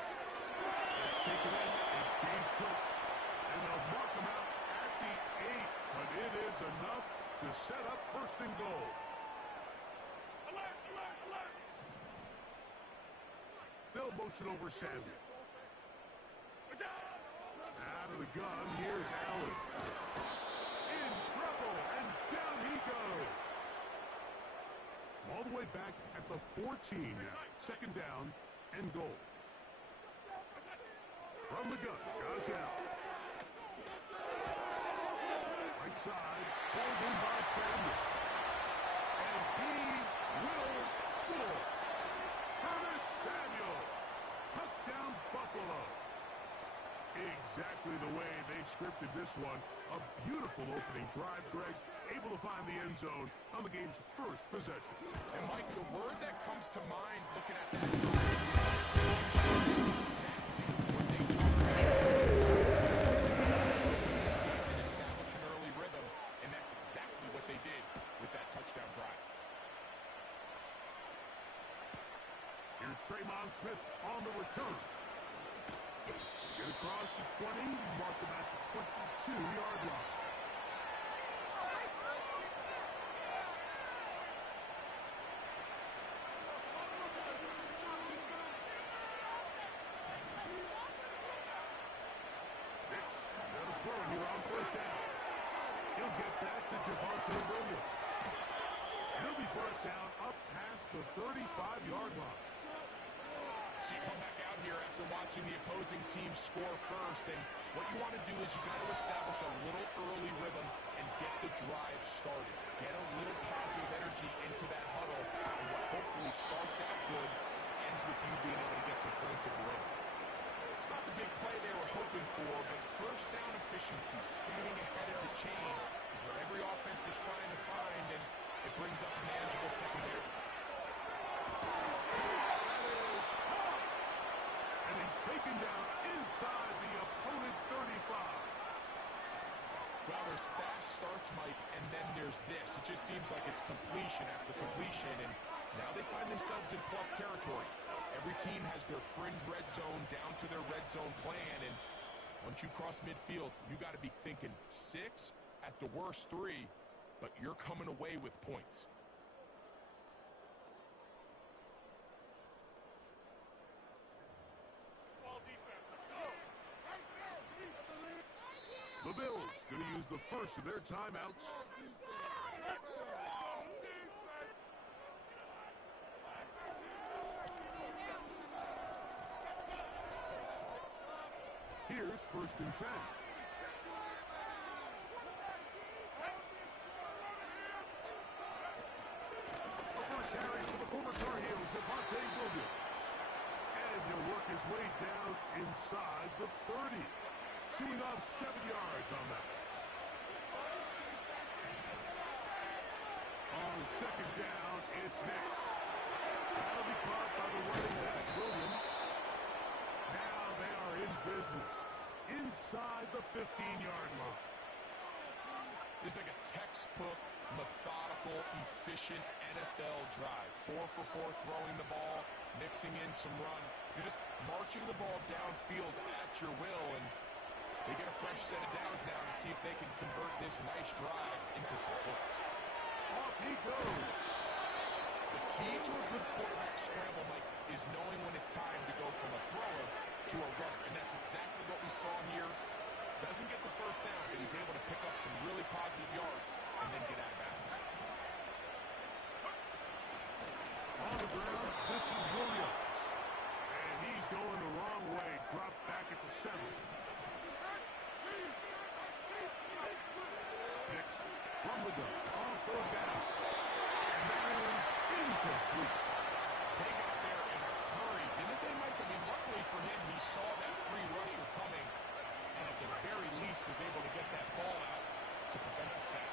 It's taken in, it's James Cook. And they'll mark him out at the 8, but it is enough to set up first and goal. They'll motion over Samuel. Out of the gun, here's Allen. In trouble, and down he goes. All the way back at the 14 now. Second down and goal. From the gun, goes out. Right side, pulled in by Samuel. And he will score. Curtis Samuel. Touchdown, Buffalo. Exactly the way they scripted this one. A beautiful opening drive, Greg. Able to find the end zone on the game's first possession. And, Mike, the word that comes to mind looking at that drive is exactly what they talked about. This game and establish an early rhythm, and that's exactly what they did with that touchdown drive. Here's Tremon Smith on the return. Get across the 20, mark him at the 22-yard line. Next, they'll throw here on first down. He'll get that to Javonte Williams. He'll be brought down up past the 35-yard line. So you come back out here after watching the opposing team score first, and what you want to do is you got to establish a little early rhythm and get the drive started. Get a little positive energy into that huddle, and what hopefully starts out good ends with you being able to get some points of your own. It's not the big play they were hoping for, but first down efficiency, staying ahead of the chains, is what every offense is trying to find, and it brings up a manageable secondary. Taken down inside the opponent's 35. Well, there's fast starts, Mike, and then there's this. It just seems like it's completion after completion, and now they find themselves in plus territory. Every team has their fringe red zone down to their red zone plan, and once you cross midfield, you got to be thinking 6, at the worst 3, but you're coming away with points. The Bills going to use the first of their timeouts. Here's 1st and 10. The first carry for the former Tar Heel, Williams. And he'll work his way down inside the 30. Shooting off 7 yards on that. On 2nd down, it's Nix. That'll be caught by the running back, Williams. Now they are in business. Inside the 15-yard line. It's like a textbook, methodical, efficient NFL drive. 4 for 4 throwing the ball, mixing in some run. You're just marching the ball downfield at your will, and they get a fresh set of downs now to see if they can convert this nice drive into some points. Off he goes. The key to a good quarterback scramble, Mike, is knowing when it's time to go from a thrower to a runner, and that's exactly what we saw here. Doesn't get the first down, but he's able to pick up some really positive yards and then get out of bounds. On the ground, this is Williams. And he's going the wrong way. Dropped back at the 7. Nix from the gun. On 4th down. And that is incomplete. They got there in a hurry, didn't they, Mike? I mean, luckily for him, he saw that free rusher coming, and at the very least was able to get that ball out to prevent the sack.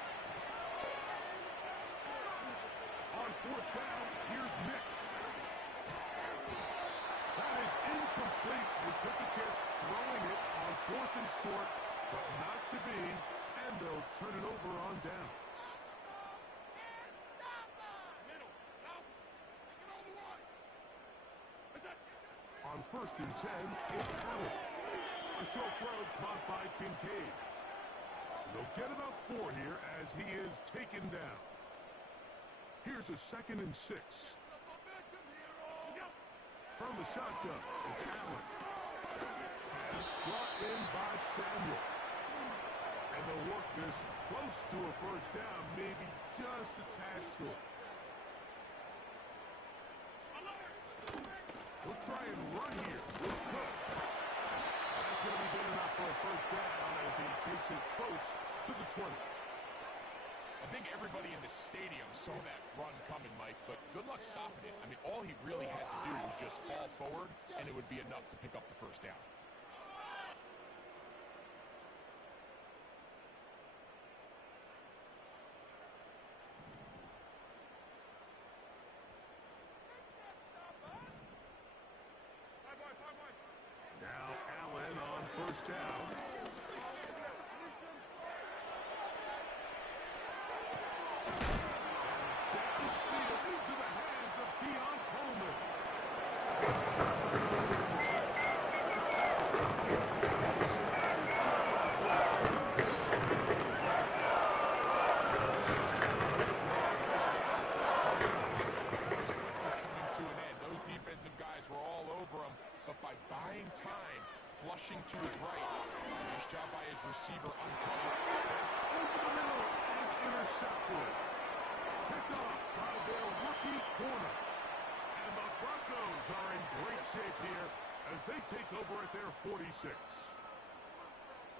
On 4th down, here's Nix. That is incomplete. They took a chance throwing it on 4th and short, but not to be, and they'll turn it over on downs. On 1st and 10, it's Allen. A short throw caught by Kincaid. They'll get about 4 here as he is taken down. Here's a 2nd and 6. From the shotgun, it's Allen. Pass brought in by Samuel. And they'll work this close to a first down, maybe just a tad short. We'll try and run here with Cook. That's going to be good enough for a first down as he takes it close to the 20. I think everybody in the stadium saw that run coming, Mike, but good luck stopping it. I mean, all he really had to do was just fall forward, and it would be enough to pick up the first down. Now Allen on 1st down. Into the hands of Keon Coleman. Those defensive guys were all over him, but by buying time, flushing to his right, nice job by his receiver uncovered. That's over the middle and intercepted. Picked off by their rookie corner. And the Broncos are in great shape here as they take over at their 46.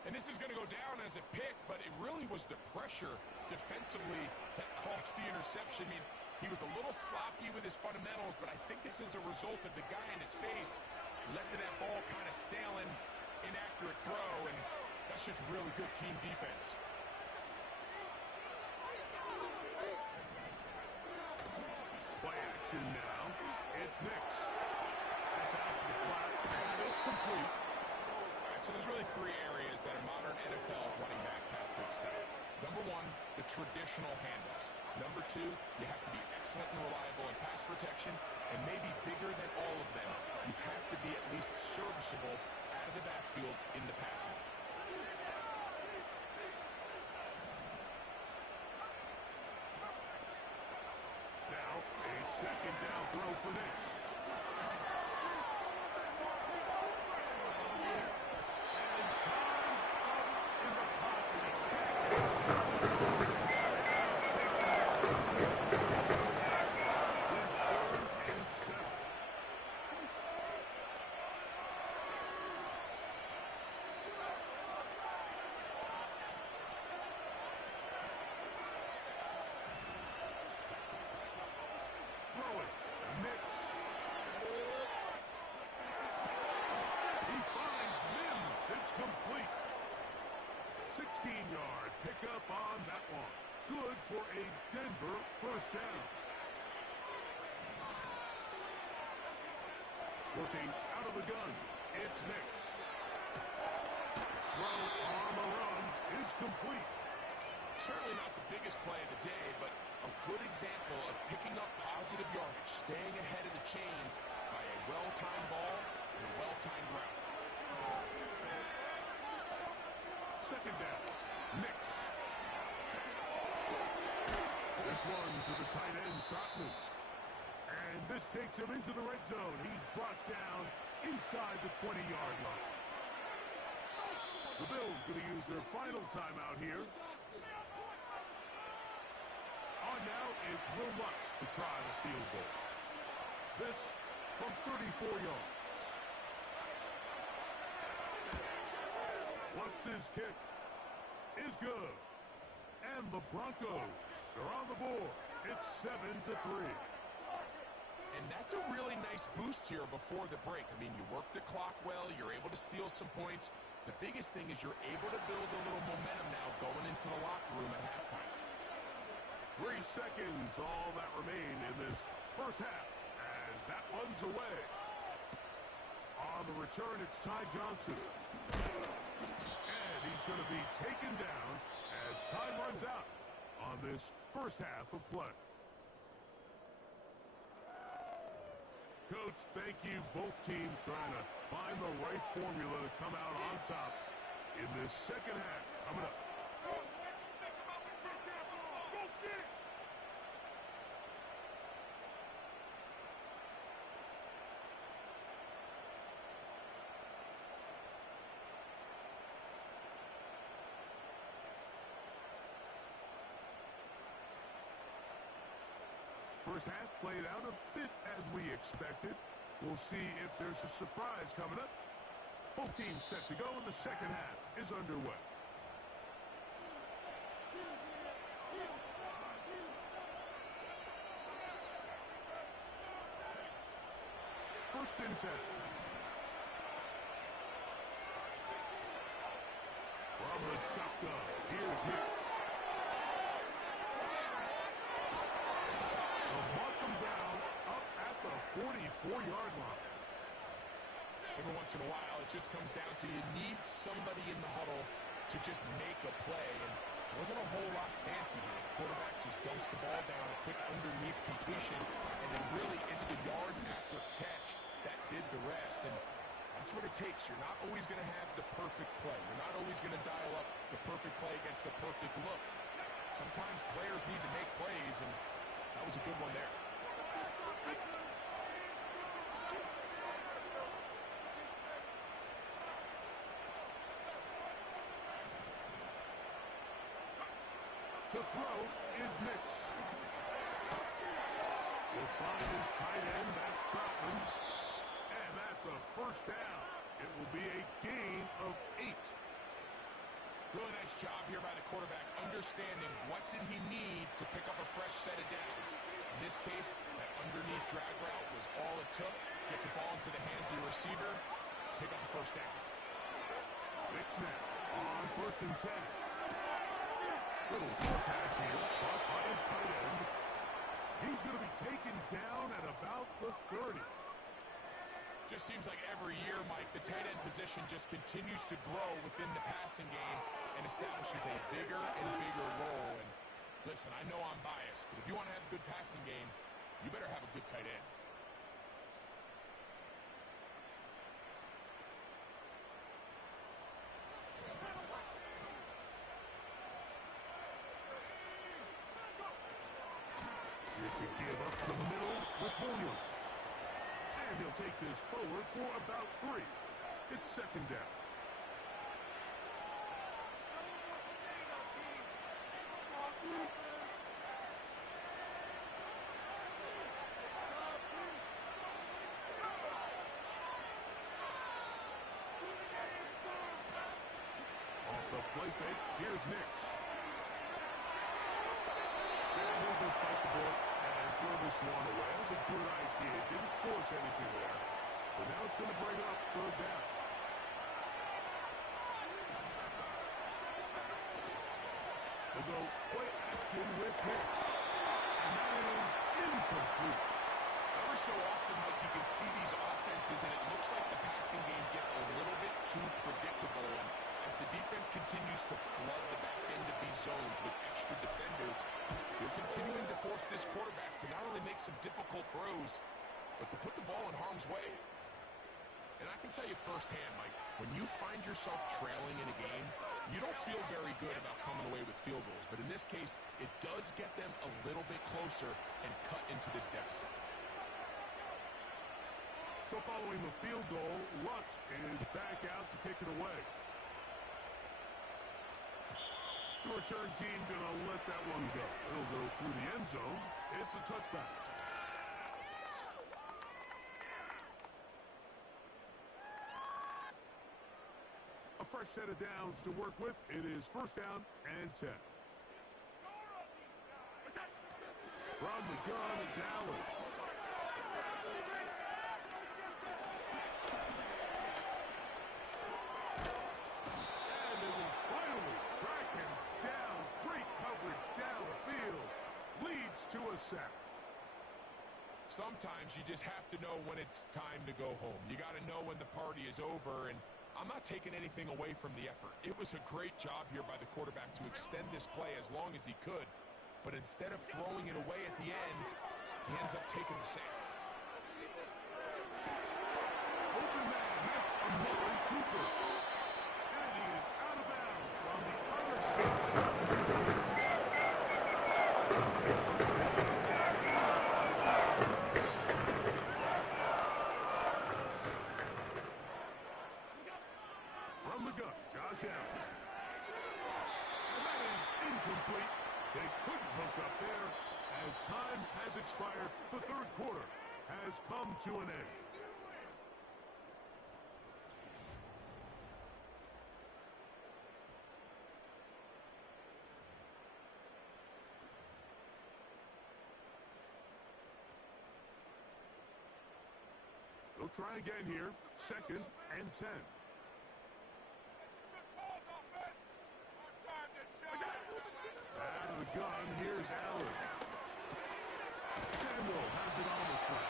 And this is going to go down as a pick, but it really was the pressure defensively that caused the interception. I mean, he was a little sloppy with his fundamentals, but I think it's as a result of the guy in his face led to that ball kind of sailing, inaccurate throw, and that's just really good team defense. Play action now. It's Nix. That's out to the flat, and it's complete. All right, so there's really 3 areas that a modern NFL running back has to excel. Number 1, the traditional handoffs. Number 2, you have to be excellent and reliable in pass protection, and maybe bigger than all of them, you have to be at least serviceable out of the backfield in the passing. Now, a 2nd down throw for Nix. And time's up in the pocket. complete. 16-yard pickup on that one. Good for a Denver first down. Working out of the gun, it's Nix. Throw on the run is complete. Certainly not the biggest play of the day, but a good example of picking up positive yardage, staying ahead of the chains by a well-timed ball and a well-timed route. Second down, Nix. This one to the tight end, Trotman. And this takes him into the red zone. He's brought down inside the 20-yard line. The Bills going to use their final timeout here. On now, it's Will Lutz to try the field goal. This from 34 yards. Lutz's kick is good. And the Broncos are on the board. It's 7-3. And that's a really nice boost here before the break. I mean, you work the clock well, you're able to steal some points. The biggest thing is you're able to build a little momentum now going into the locker room at halftime. 3 seconds, all that remain in this first half, as that one's away. On the return, it's Ty Johnson. And he's going to be taken down as time runs out on this first half of play. Coach, thank you. Both teams trying to find the right formula to come out on top in this second half. Coming up. First half played out a bit as we expected. We'll see if there's a surprise coming up. Both teams set to go, and the second half is underway. First and 10. From the shotgun, here's Nix. Mark him down up at the 44-yard line. Every once in a while, it just comes down to you need somebody in the huddle to just make a play. And it wasn't a whole lot fancy here. The quarterback just dumps the ball down, a quick underneath completion, and then really it's the yards after catch that did the rest. And that's what it takes. You're not always going to have the perfect play. You're not always going to dial up the perfect play against the perfect look. Sometimes players need to make plays, and that was a good one there. To throw is Nix. Will find his tight end, that's Trotman. And that's a first down. It will be a gain of 8. Really nice job here by the quarterback, understanding what did he need to pick up a fresh set of downs. In this case, that underneath drag route was all it took. Get the ball into the hands of the receiver, pick up a first down. Nix now on first and 10. Little short pass here, caught by his tight end. He's going to be taken down at about the 30. Just seems like every year, Mike, the tight end position just continues to grow within the passing game and establishes a bigger and bigger role. And listen, I know I'm biased, but if you want to have a good passing game, you better have a good tight end. To give up the middle with Williams. And he'll take this forward for about 3. It's second down. Off the play fake, here's Nix. And he'll just bite the bullet and throw this one away. That was a good idea. Didn't force anything there. But now it's going to bring up third down. option with hits. And that is incomplete. Ever so often, Mike, you can see these offenses, and it looks like the passing game gets a little bit too predictable. And as the defense continues to flood the back end of these zones with extra defenders, they're continuing to force this quarterback to not only make some difficult throws, but to put the ball in harm's way. And I can tell you firsthand, Mike, when you find yourself trailing in a game, you don't feel very good about coming away with field goals. But in this case, it does get them a little bit closer and cut into this deficit. So following the field goal, Lutz is back out to kick it away. The return team going to let that one go. It'll go through the end zone. It's a touchback. A fresh set of downs to work with. It is first down and 10. From the gun, it's Allen. And they will finally track him down. Great coverage downfield. Leads to a sack. Sometimes you just have to know when it's time to go home. You got to know when the party is over, and I'm not taking anything away from the effort. It was a great job here by the quarterback to extend this play as long as he could, but instead of throwing it away at the end, he ends up taking the sack. Open man, that's Amari Cooper. And he is out of bounds on the other side. From the gun, Josh Allen. And that is incomplete. They couldn't hook up there. As time has expired, the third quarter has come to an end. They'll try again here. Second and 10. Out of the gun, here's Allen. Samuel has it on the slip.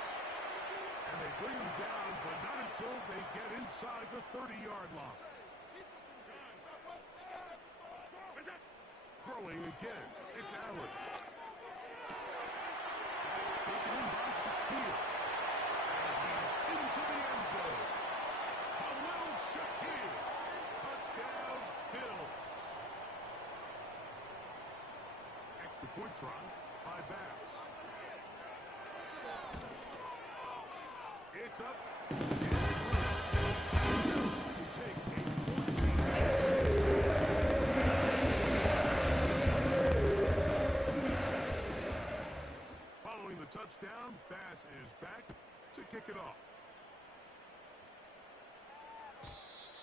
And they bring him down, but not until they get inside the 30-yard line. Throwing again, it's Allen. Taken in by Shakir. And he's into the end zone. Khalil Shakir. Touchdown, Bills. Extra point try by Bass. It's up. We take a 14-6. Following the touchdown, Bass is back to kick it off.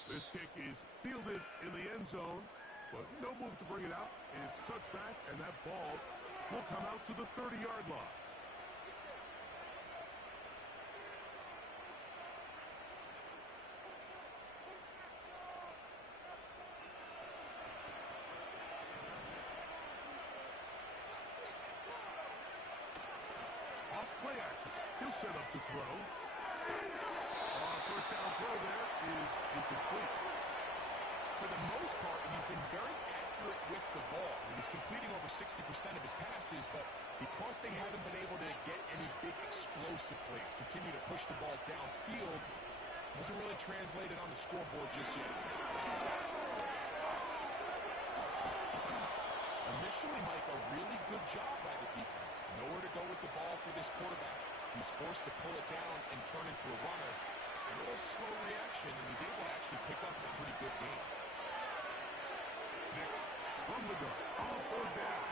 This kick is fielded in the end zone, but no move to bring it out. It's touchback, and that ball will come out to the 30-yard line. Off play action. He'll set up to throw. First down throw there is incomplete. For the most part, he's been very accurate with the ball. He's completing over 60% of his passes, but because they haven't been able to get any big explosive plays, continue to push the ball downfield, hasn't really translated on the scoreboard just yet. Initially, Mike, a really good job by the defense. Nowhere to go with the ball for this quarterback. He's forced to pull it down and turn into a runner. A little slow reaction, and he's able to actually pick up a pretty good game. Next, from the gun, on third down.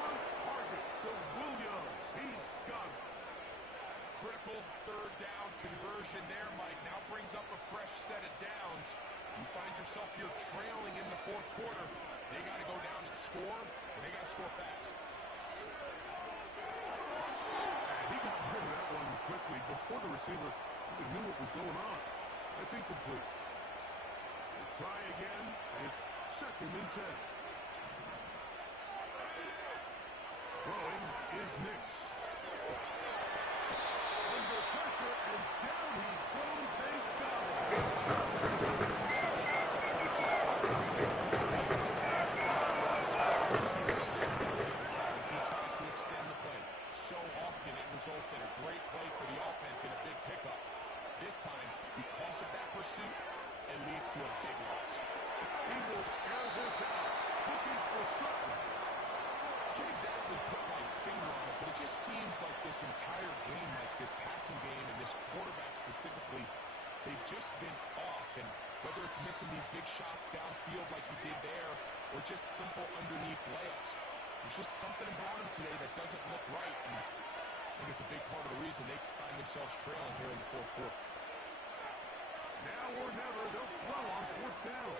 On target to Williams. He's got it. Critical third down conversion there, Mike. Now brings up a fresh set of downs. You find yourself here trailing in the fourth quarter. They got to go down and score, and they got to score fast. And he got rid of that one quickly before the receiver even knew what was going on. That's incomplete. They try again. It's second and 10. Throwing is mixed. Under pressure, and down he goes. They got him. Defensive coaches are preaching on the pursuit of this guy. He tries to extend the play. So often it results in a great play for the offense and a big pickup. This time, because of that pursuit, it leads to a big loss. He will air this out, looking for something. Can't exactly put my finger on it, but it just seems like this entire game, like this passing game and this quarterback specifically, they've just been off. And whether it's missing these big shots downfield like he did there, or just simple underneath layups, there's just something about him today that doesn't look right. And I think it's a big part of the reason they find themselves trailing here in the fourth quarter. Now or never, they'll throw on fourth down.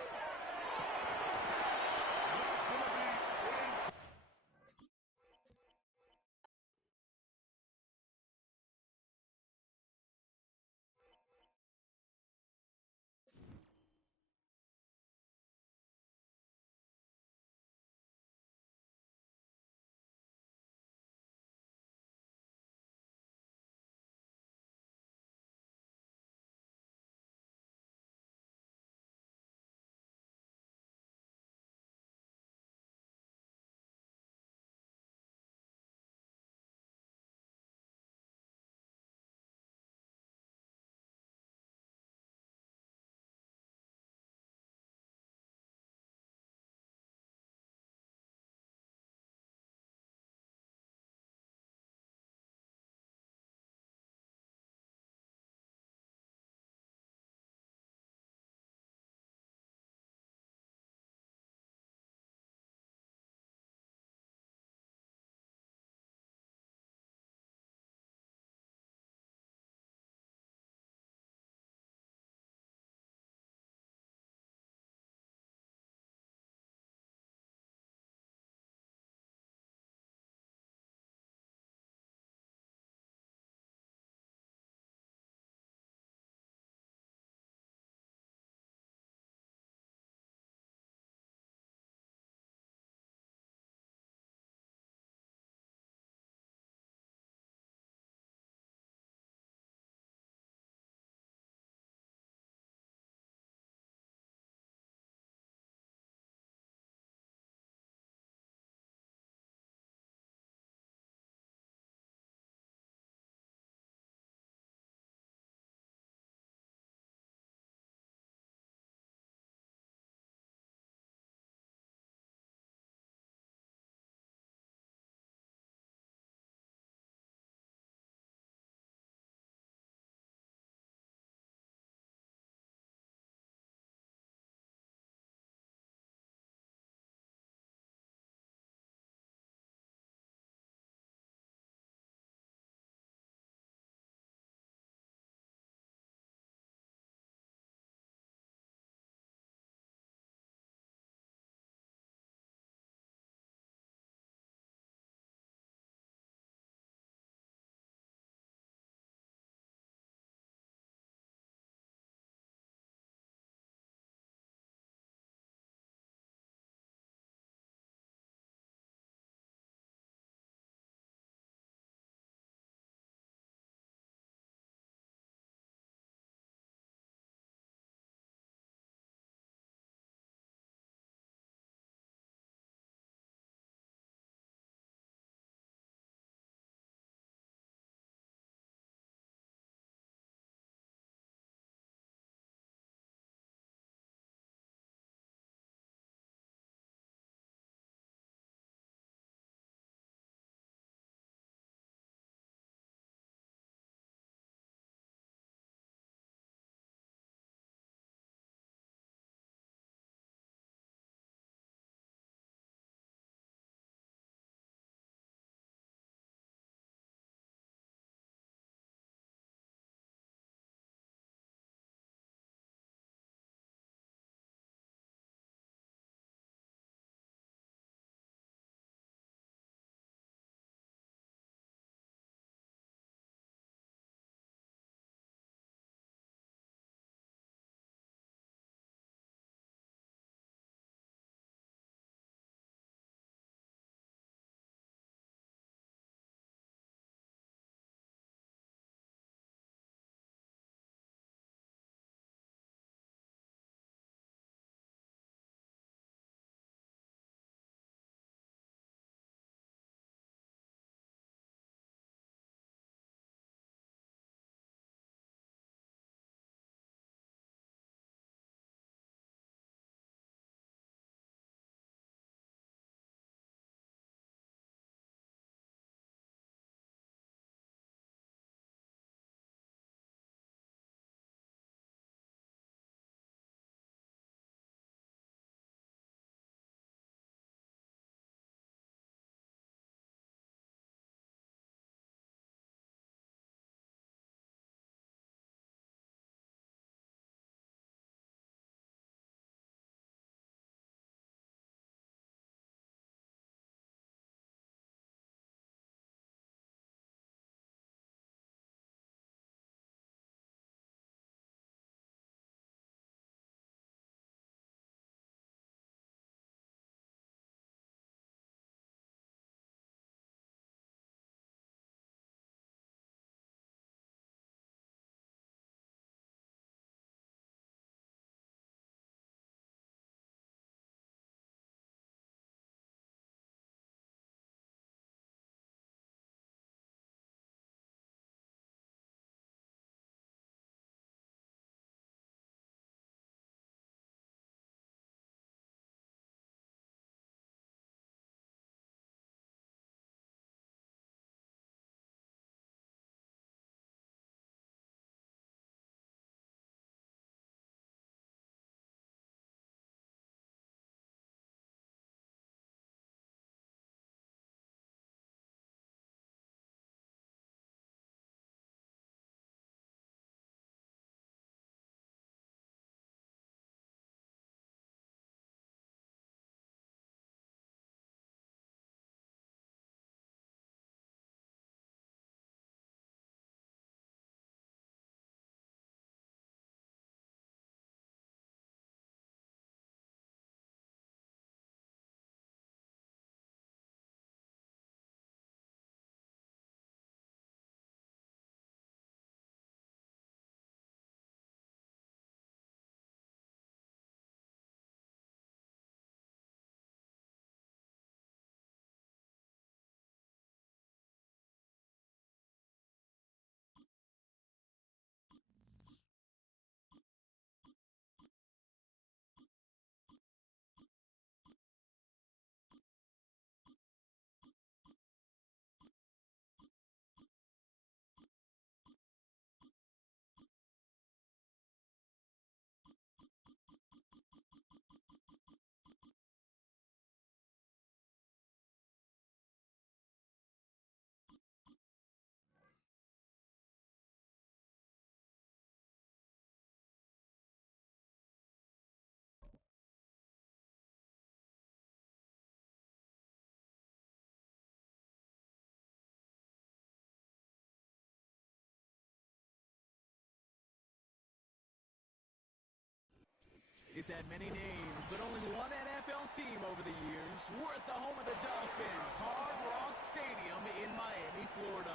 It's had many names, but only one NFL team over the years worth the home of the Dolphins, Hard Rock Stadium in Miami, Florida.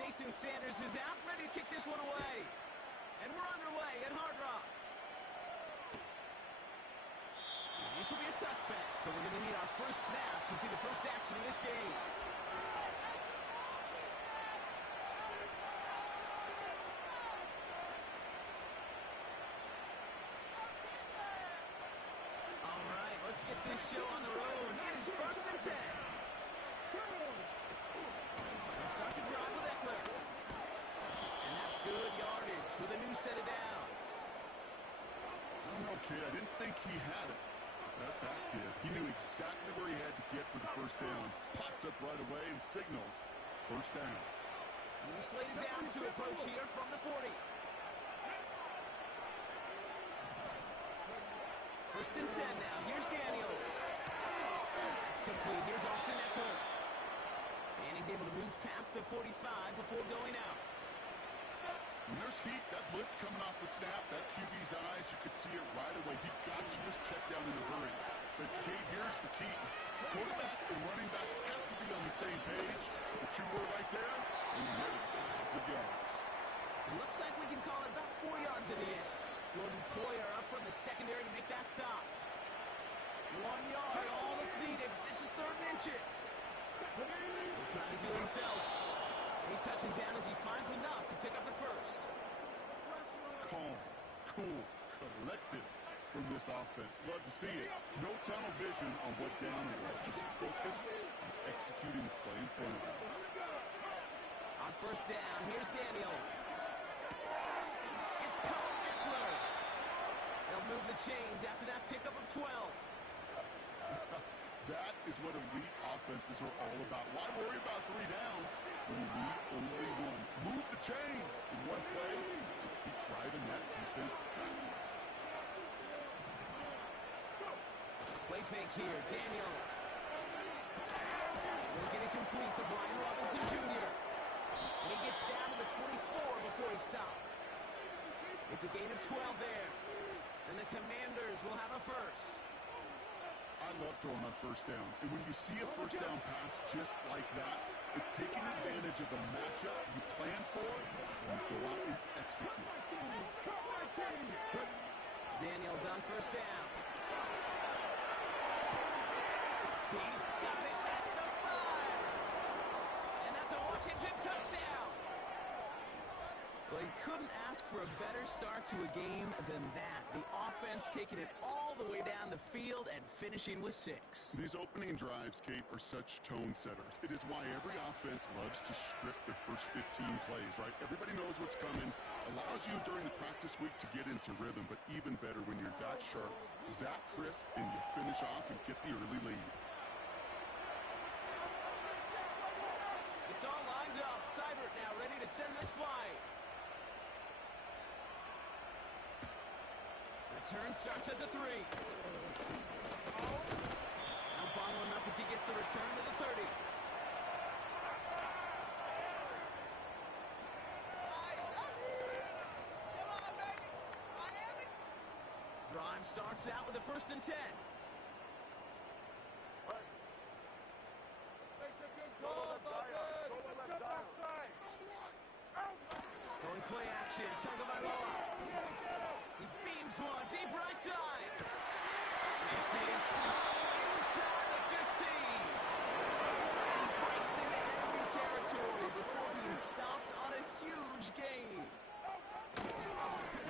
Jason Sanders is out, ready to kick this one away. And we're underway at Hard Rock. This will be a touchback, so we're going to need our first snap to see the first action in this game. All right, let's get this show on the road. It is 1st and 10. Let's start the drive with Eckler. And that's good yardage with a new set of downs. I don't know, kid. I didn't think he had it. That back did. He knew exactly where he had to get for the first down. Pops up right away and signals first down. New slated downs to approach here from the 40. 1st and 10 now. Here's Daniels. It's complete. Here's Austin Eckler. And he's able to move past the 45 before going out. When there's heat, that blitz coming off the snap, that QB's eyes, you could see it right away. He got to his check down in a hurry. But Kate, here's the key. Quarterback and running back have to be on the same page. The two were right there, and he made some positive yards. It looks like we can call it about 4 yards at the end. Jordan Poyer up from the secondary to make that stop. 1 yard, all that's needed. This is 3rd and inches. He'll try to do it himself. He touches him down as he finds enough to pick up the first. Calm, cool, collected from this offense. Love to see it. No tunnel vision on what down it was. Just focused on executing the play in front of him. On 1st down, here's Daniels. It's caught Eckler. They'll move the chains after that pickup of 12. That is what elite offenses are all about. Why worry about 3 downs when you need only one? Move the chains in one play and keep driving that defense backwards. Play fake here, Daniels. Will get it complete to Brian Robinson Jr. And he gets down to the 24 before he stopped. It's a gain of 12 there. And the Commanders will have a first. I love throwing on 1st down. And when you see a 1st down pass just like that, it's taking advantage of the matchup you plan for and you go out and execute. Daniels on 1st down. He's got it at the 5. And that's a Washington touchdown. Well, he couldn't ask for a better start to a game than that. The offense taking it all the way down the field and finishing with 6. These opening drives, Kate, are such tone setters. It is why every offense loves to script their first 15 plays, right? Everybody knows what's coming. Allows you during the practice week to get into rhythm, but even better when you're that sharp, that crisp, and you finish off and get the early lead. It's all lined up. Seibert now ready to send this flying. Return starts at the 3. Now bottling up as he gets the return to the 30. Drive starts out with a 1st and 10. Going play action, Tagovailoa. He beams one, deep right side. This is inside the 15. And he breaks into enemy territory before being stopped on a huge gain.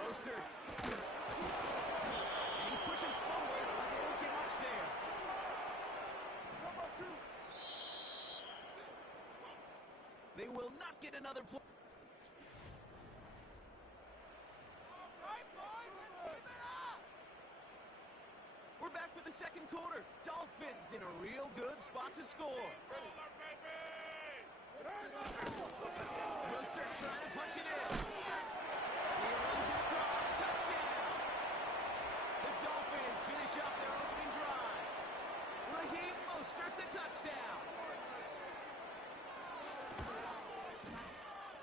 Mostert. And he pushes forward, but they don't get much there. They will not get another play. We're back for the 2nd quarter. Dolphins in a real good spot to score. Mostert trying to punch it in.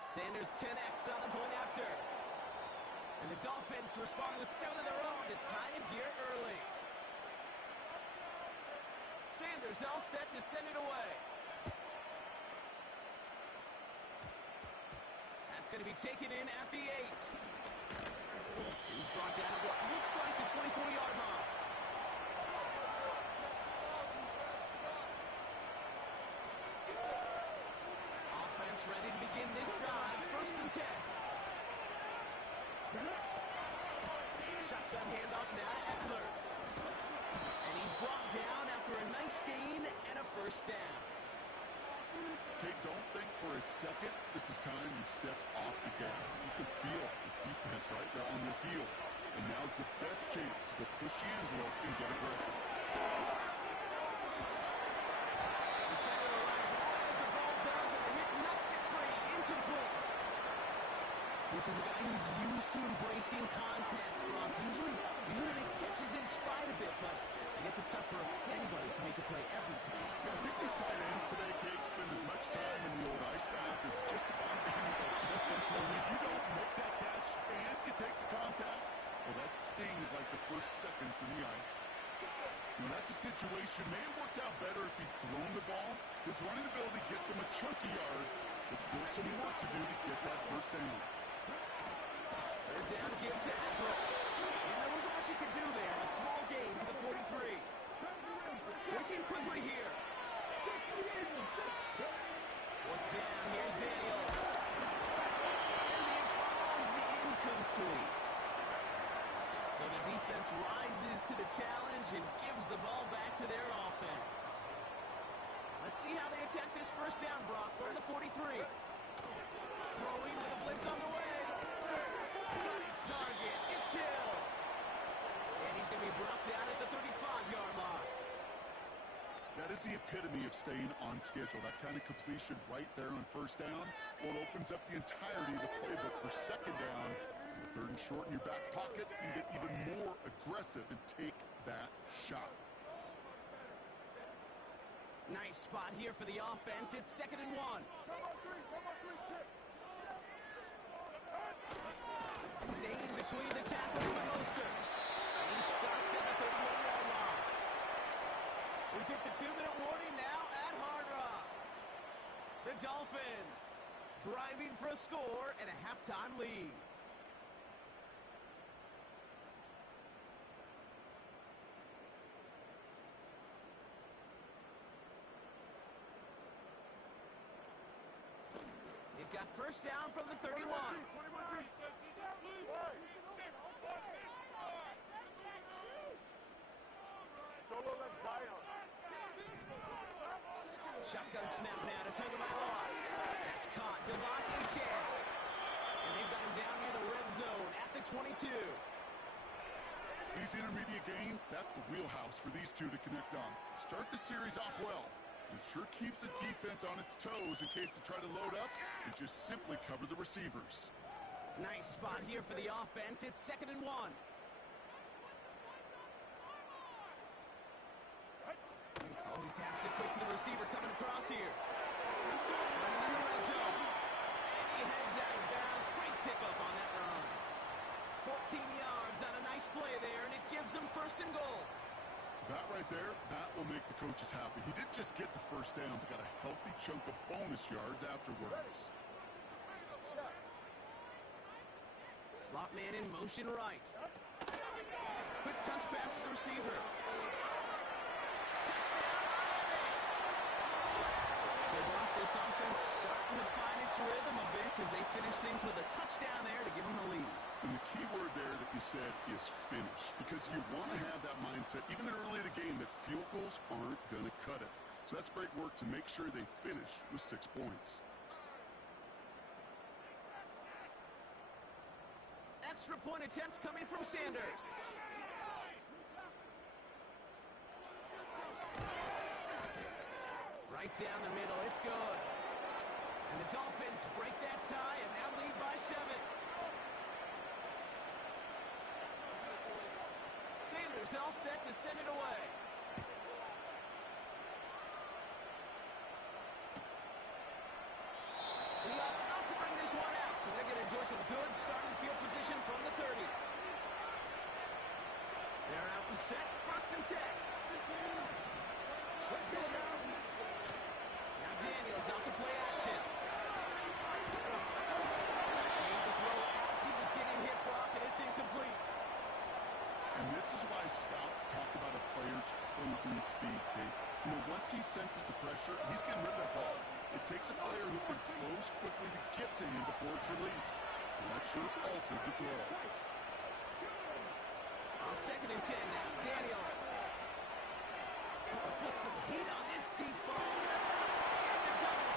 Sanders connects on the point after. And the Dolphins respond with 7 of their own to tie it here early. Sanders all set to send it away. That's going to be taken in at the 8. He's brought down to what looks like the 24-yard line. Offense ready to begin this drive. 1st and 10. Shotgun handoff now to Eckler. And he's brought down after a nice gain and a 1st down. Okay, don't think for a second this is time you step off the gas. You can feel this defense right there on your heels. And now's the best chance to push the envelope and get aggressive. Defender arrives right as the ball does, and the hit knocks it free. Incomplete. This is a guy who's used to embracing contact. Usually makes catches in spite of it, but I guess it's tough for anybody to make a play every time. Yeah, I think these tight ends today, Kate, spend as much time in the old ice bath as just about anybody. If you don't make that catch and you take the contact, well, that stings like the first seconds in the ice. That's a situation. May have worked out better if he'd thrown the ball. His running ability gets him a chunky yards, but still some work to do to get that 1st down. They're down, give to Eckler. And there wasn't much he could do there. A small gain to the 43. Working quickly here. 4th down, here's Daniels. And it falls incomplete. So the defense rises to the challenge and gives the ball back to their offense. Let's see how they attack this 1st down, Brock, from the 43. Throwing with a blitz on the way. Got his target. It's Hill. And he's going to be brought down at the 35-yard line. That is the epitome of staying on schedule. That kind of completion right there on 1st down. Well, it opens up the entirety of the playbook for 2nd down. 3rd and short in your back pocket. You get even more aggressive and take that shot. Nice spot here for the offense. It's 2nd and 1. Staying between the tackles with Mostert. And he stopped at the 31-yard line. We've hit the 2-minute warning now at Hard Rock. The Dolphins driving for a score and a halftime lead. It got 1st down from the 31. Shotgun snap now to Tagovailoa. That's caught. Devon Achane. And they've got him down near the red zone at the 22. These intermediate gains, that's the wheelhouse for these two to connect on. Start the series off well. It sure keeps the defense on its toes in case they try to load up and just simply cover the receivers. Nice spot here for the offense. It's 2nd and 1. Oh, he taps it quick to the receiver coming across here. Running in the red zone. And he heads out of bounds. Great pickup on that run. 14 yards on a nice play there, and it gives them 1st and goal. That right there, that will make the coaches happy. He didn't just get the 1st down, but got a healthy chunk of bonus yards afterwards. Slot man in motion right. Quick touch pass to the receiver. Touchdown, Miami! So Brock, this offense starting to find its rhythm a bit as they finish things with a touchdown there to give them the lead. And the key word there that you said is finish, because you want to have that mindset, even early in the game, that field goals aren't going to cut it. So that's great work to make sure they finish with 6 points. Extra point attempt coming from Sanders. Right down the middle, it's good. And the Dolphins break that tie and now lead by 7. Sanders all set to send it away. And he opts not to bring this one losing his speed, Kate. You know, once he senses the pressure, he's getting rid of that ball. It takes a player who can close quickly to get to him before it's released. And that should have altered the throw. On 2nd and 10 now, Daniels. Put some heat on this deep ball. Left side, and they're coming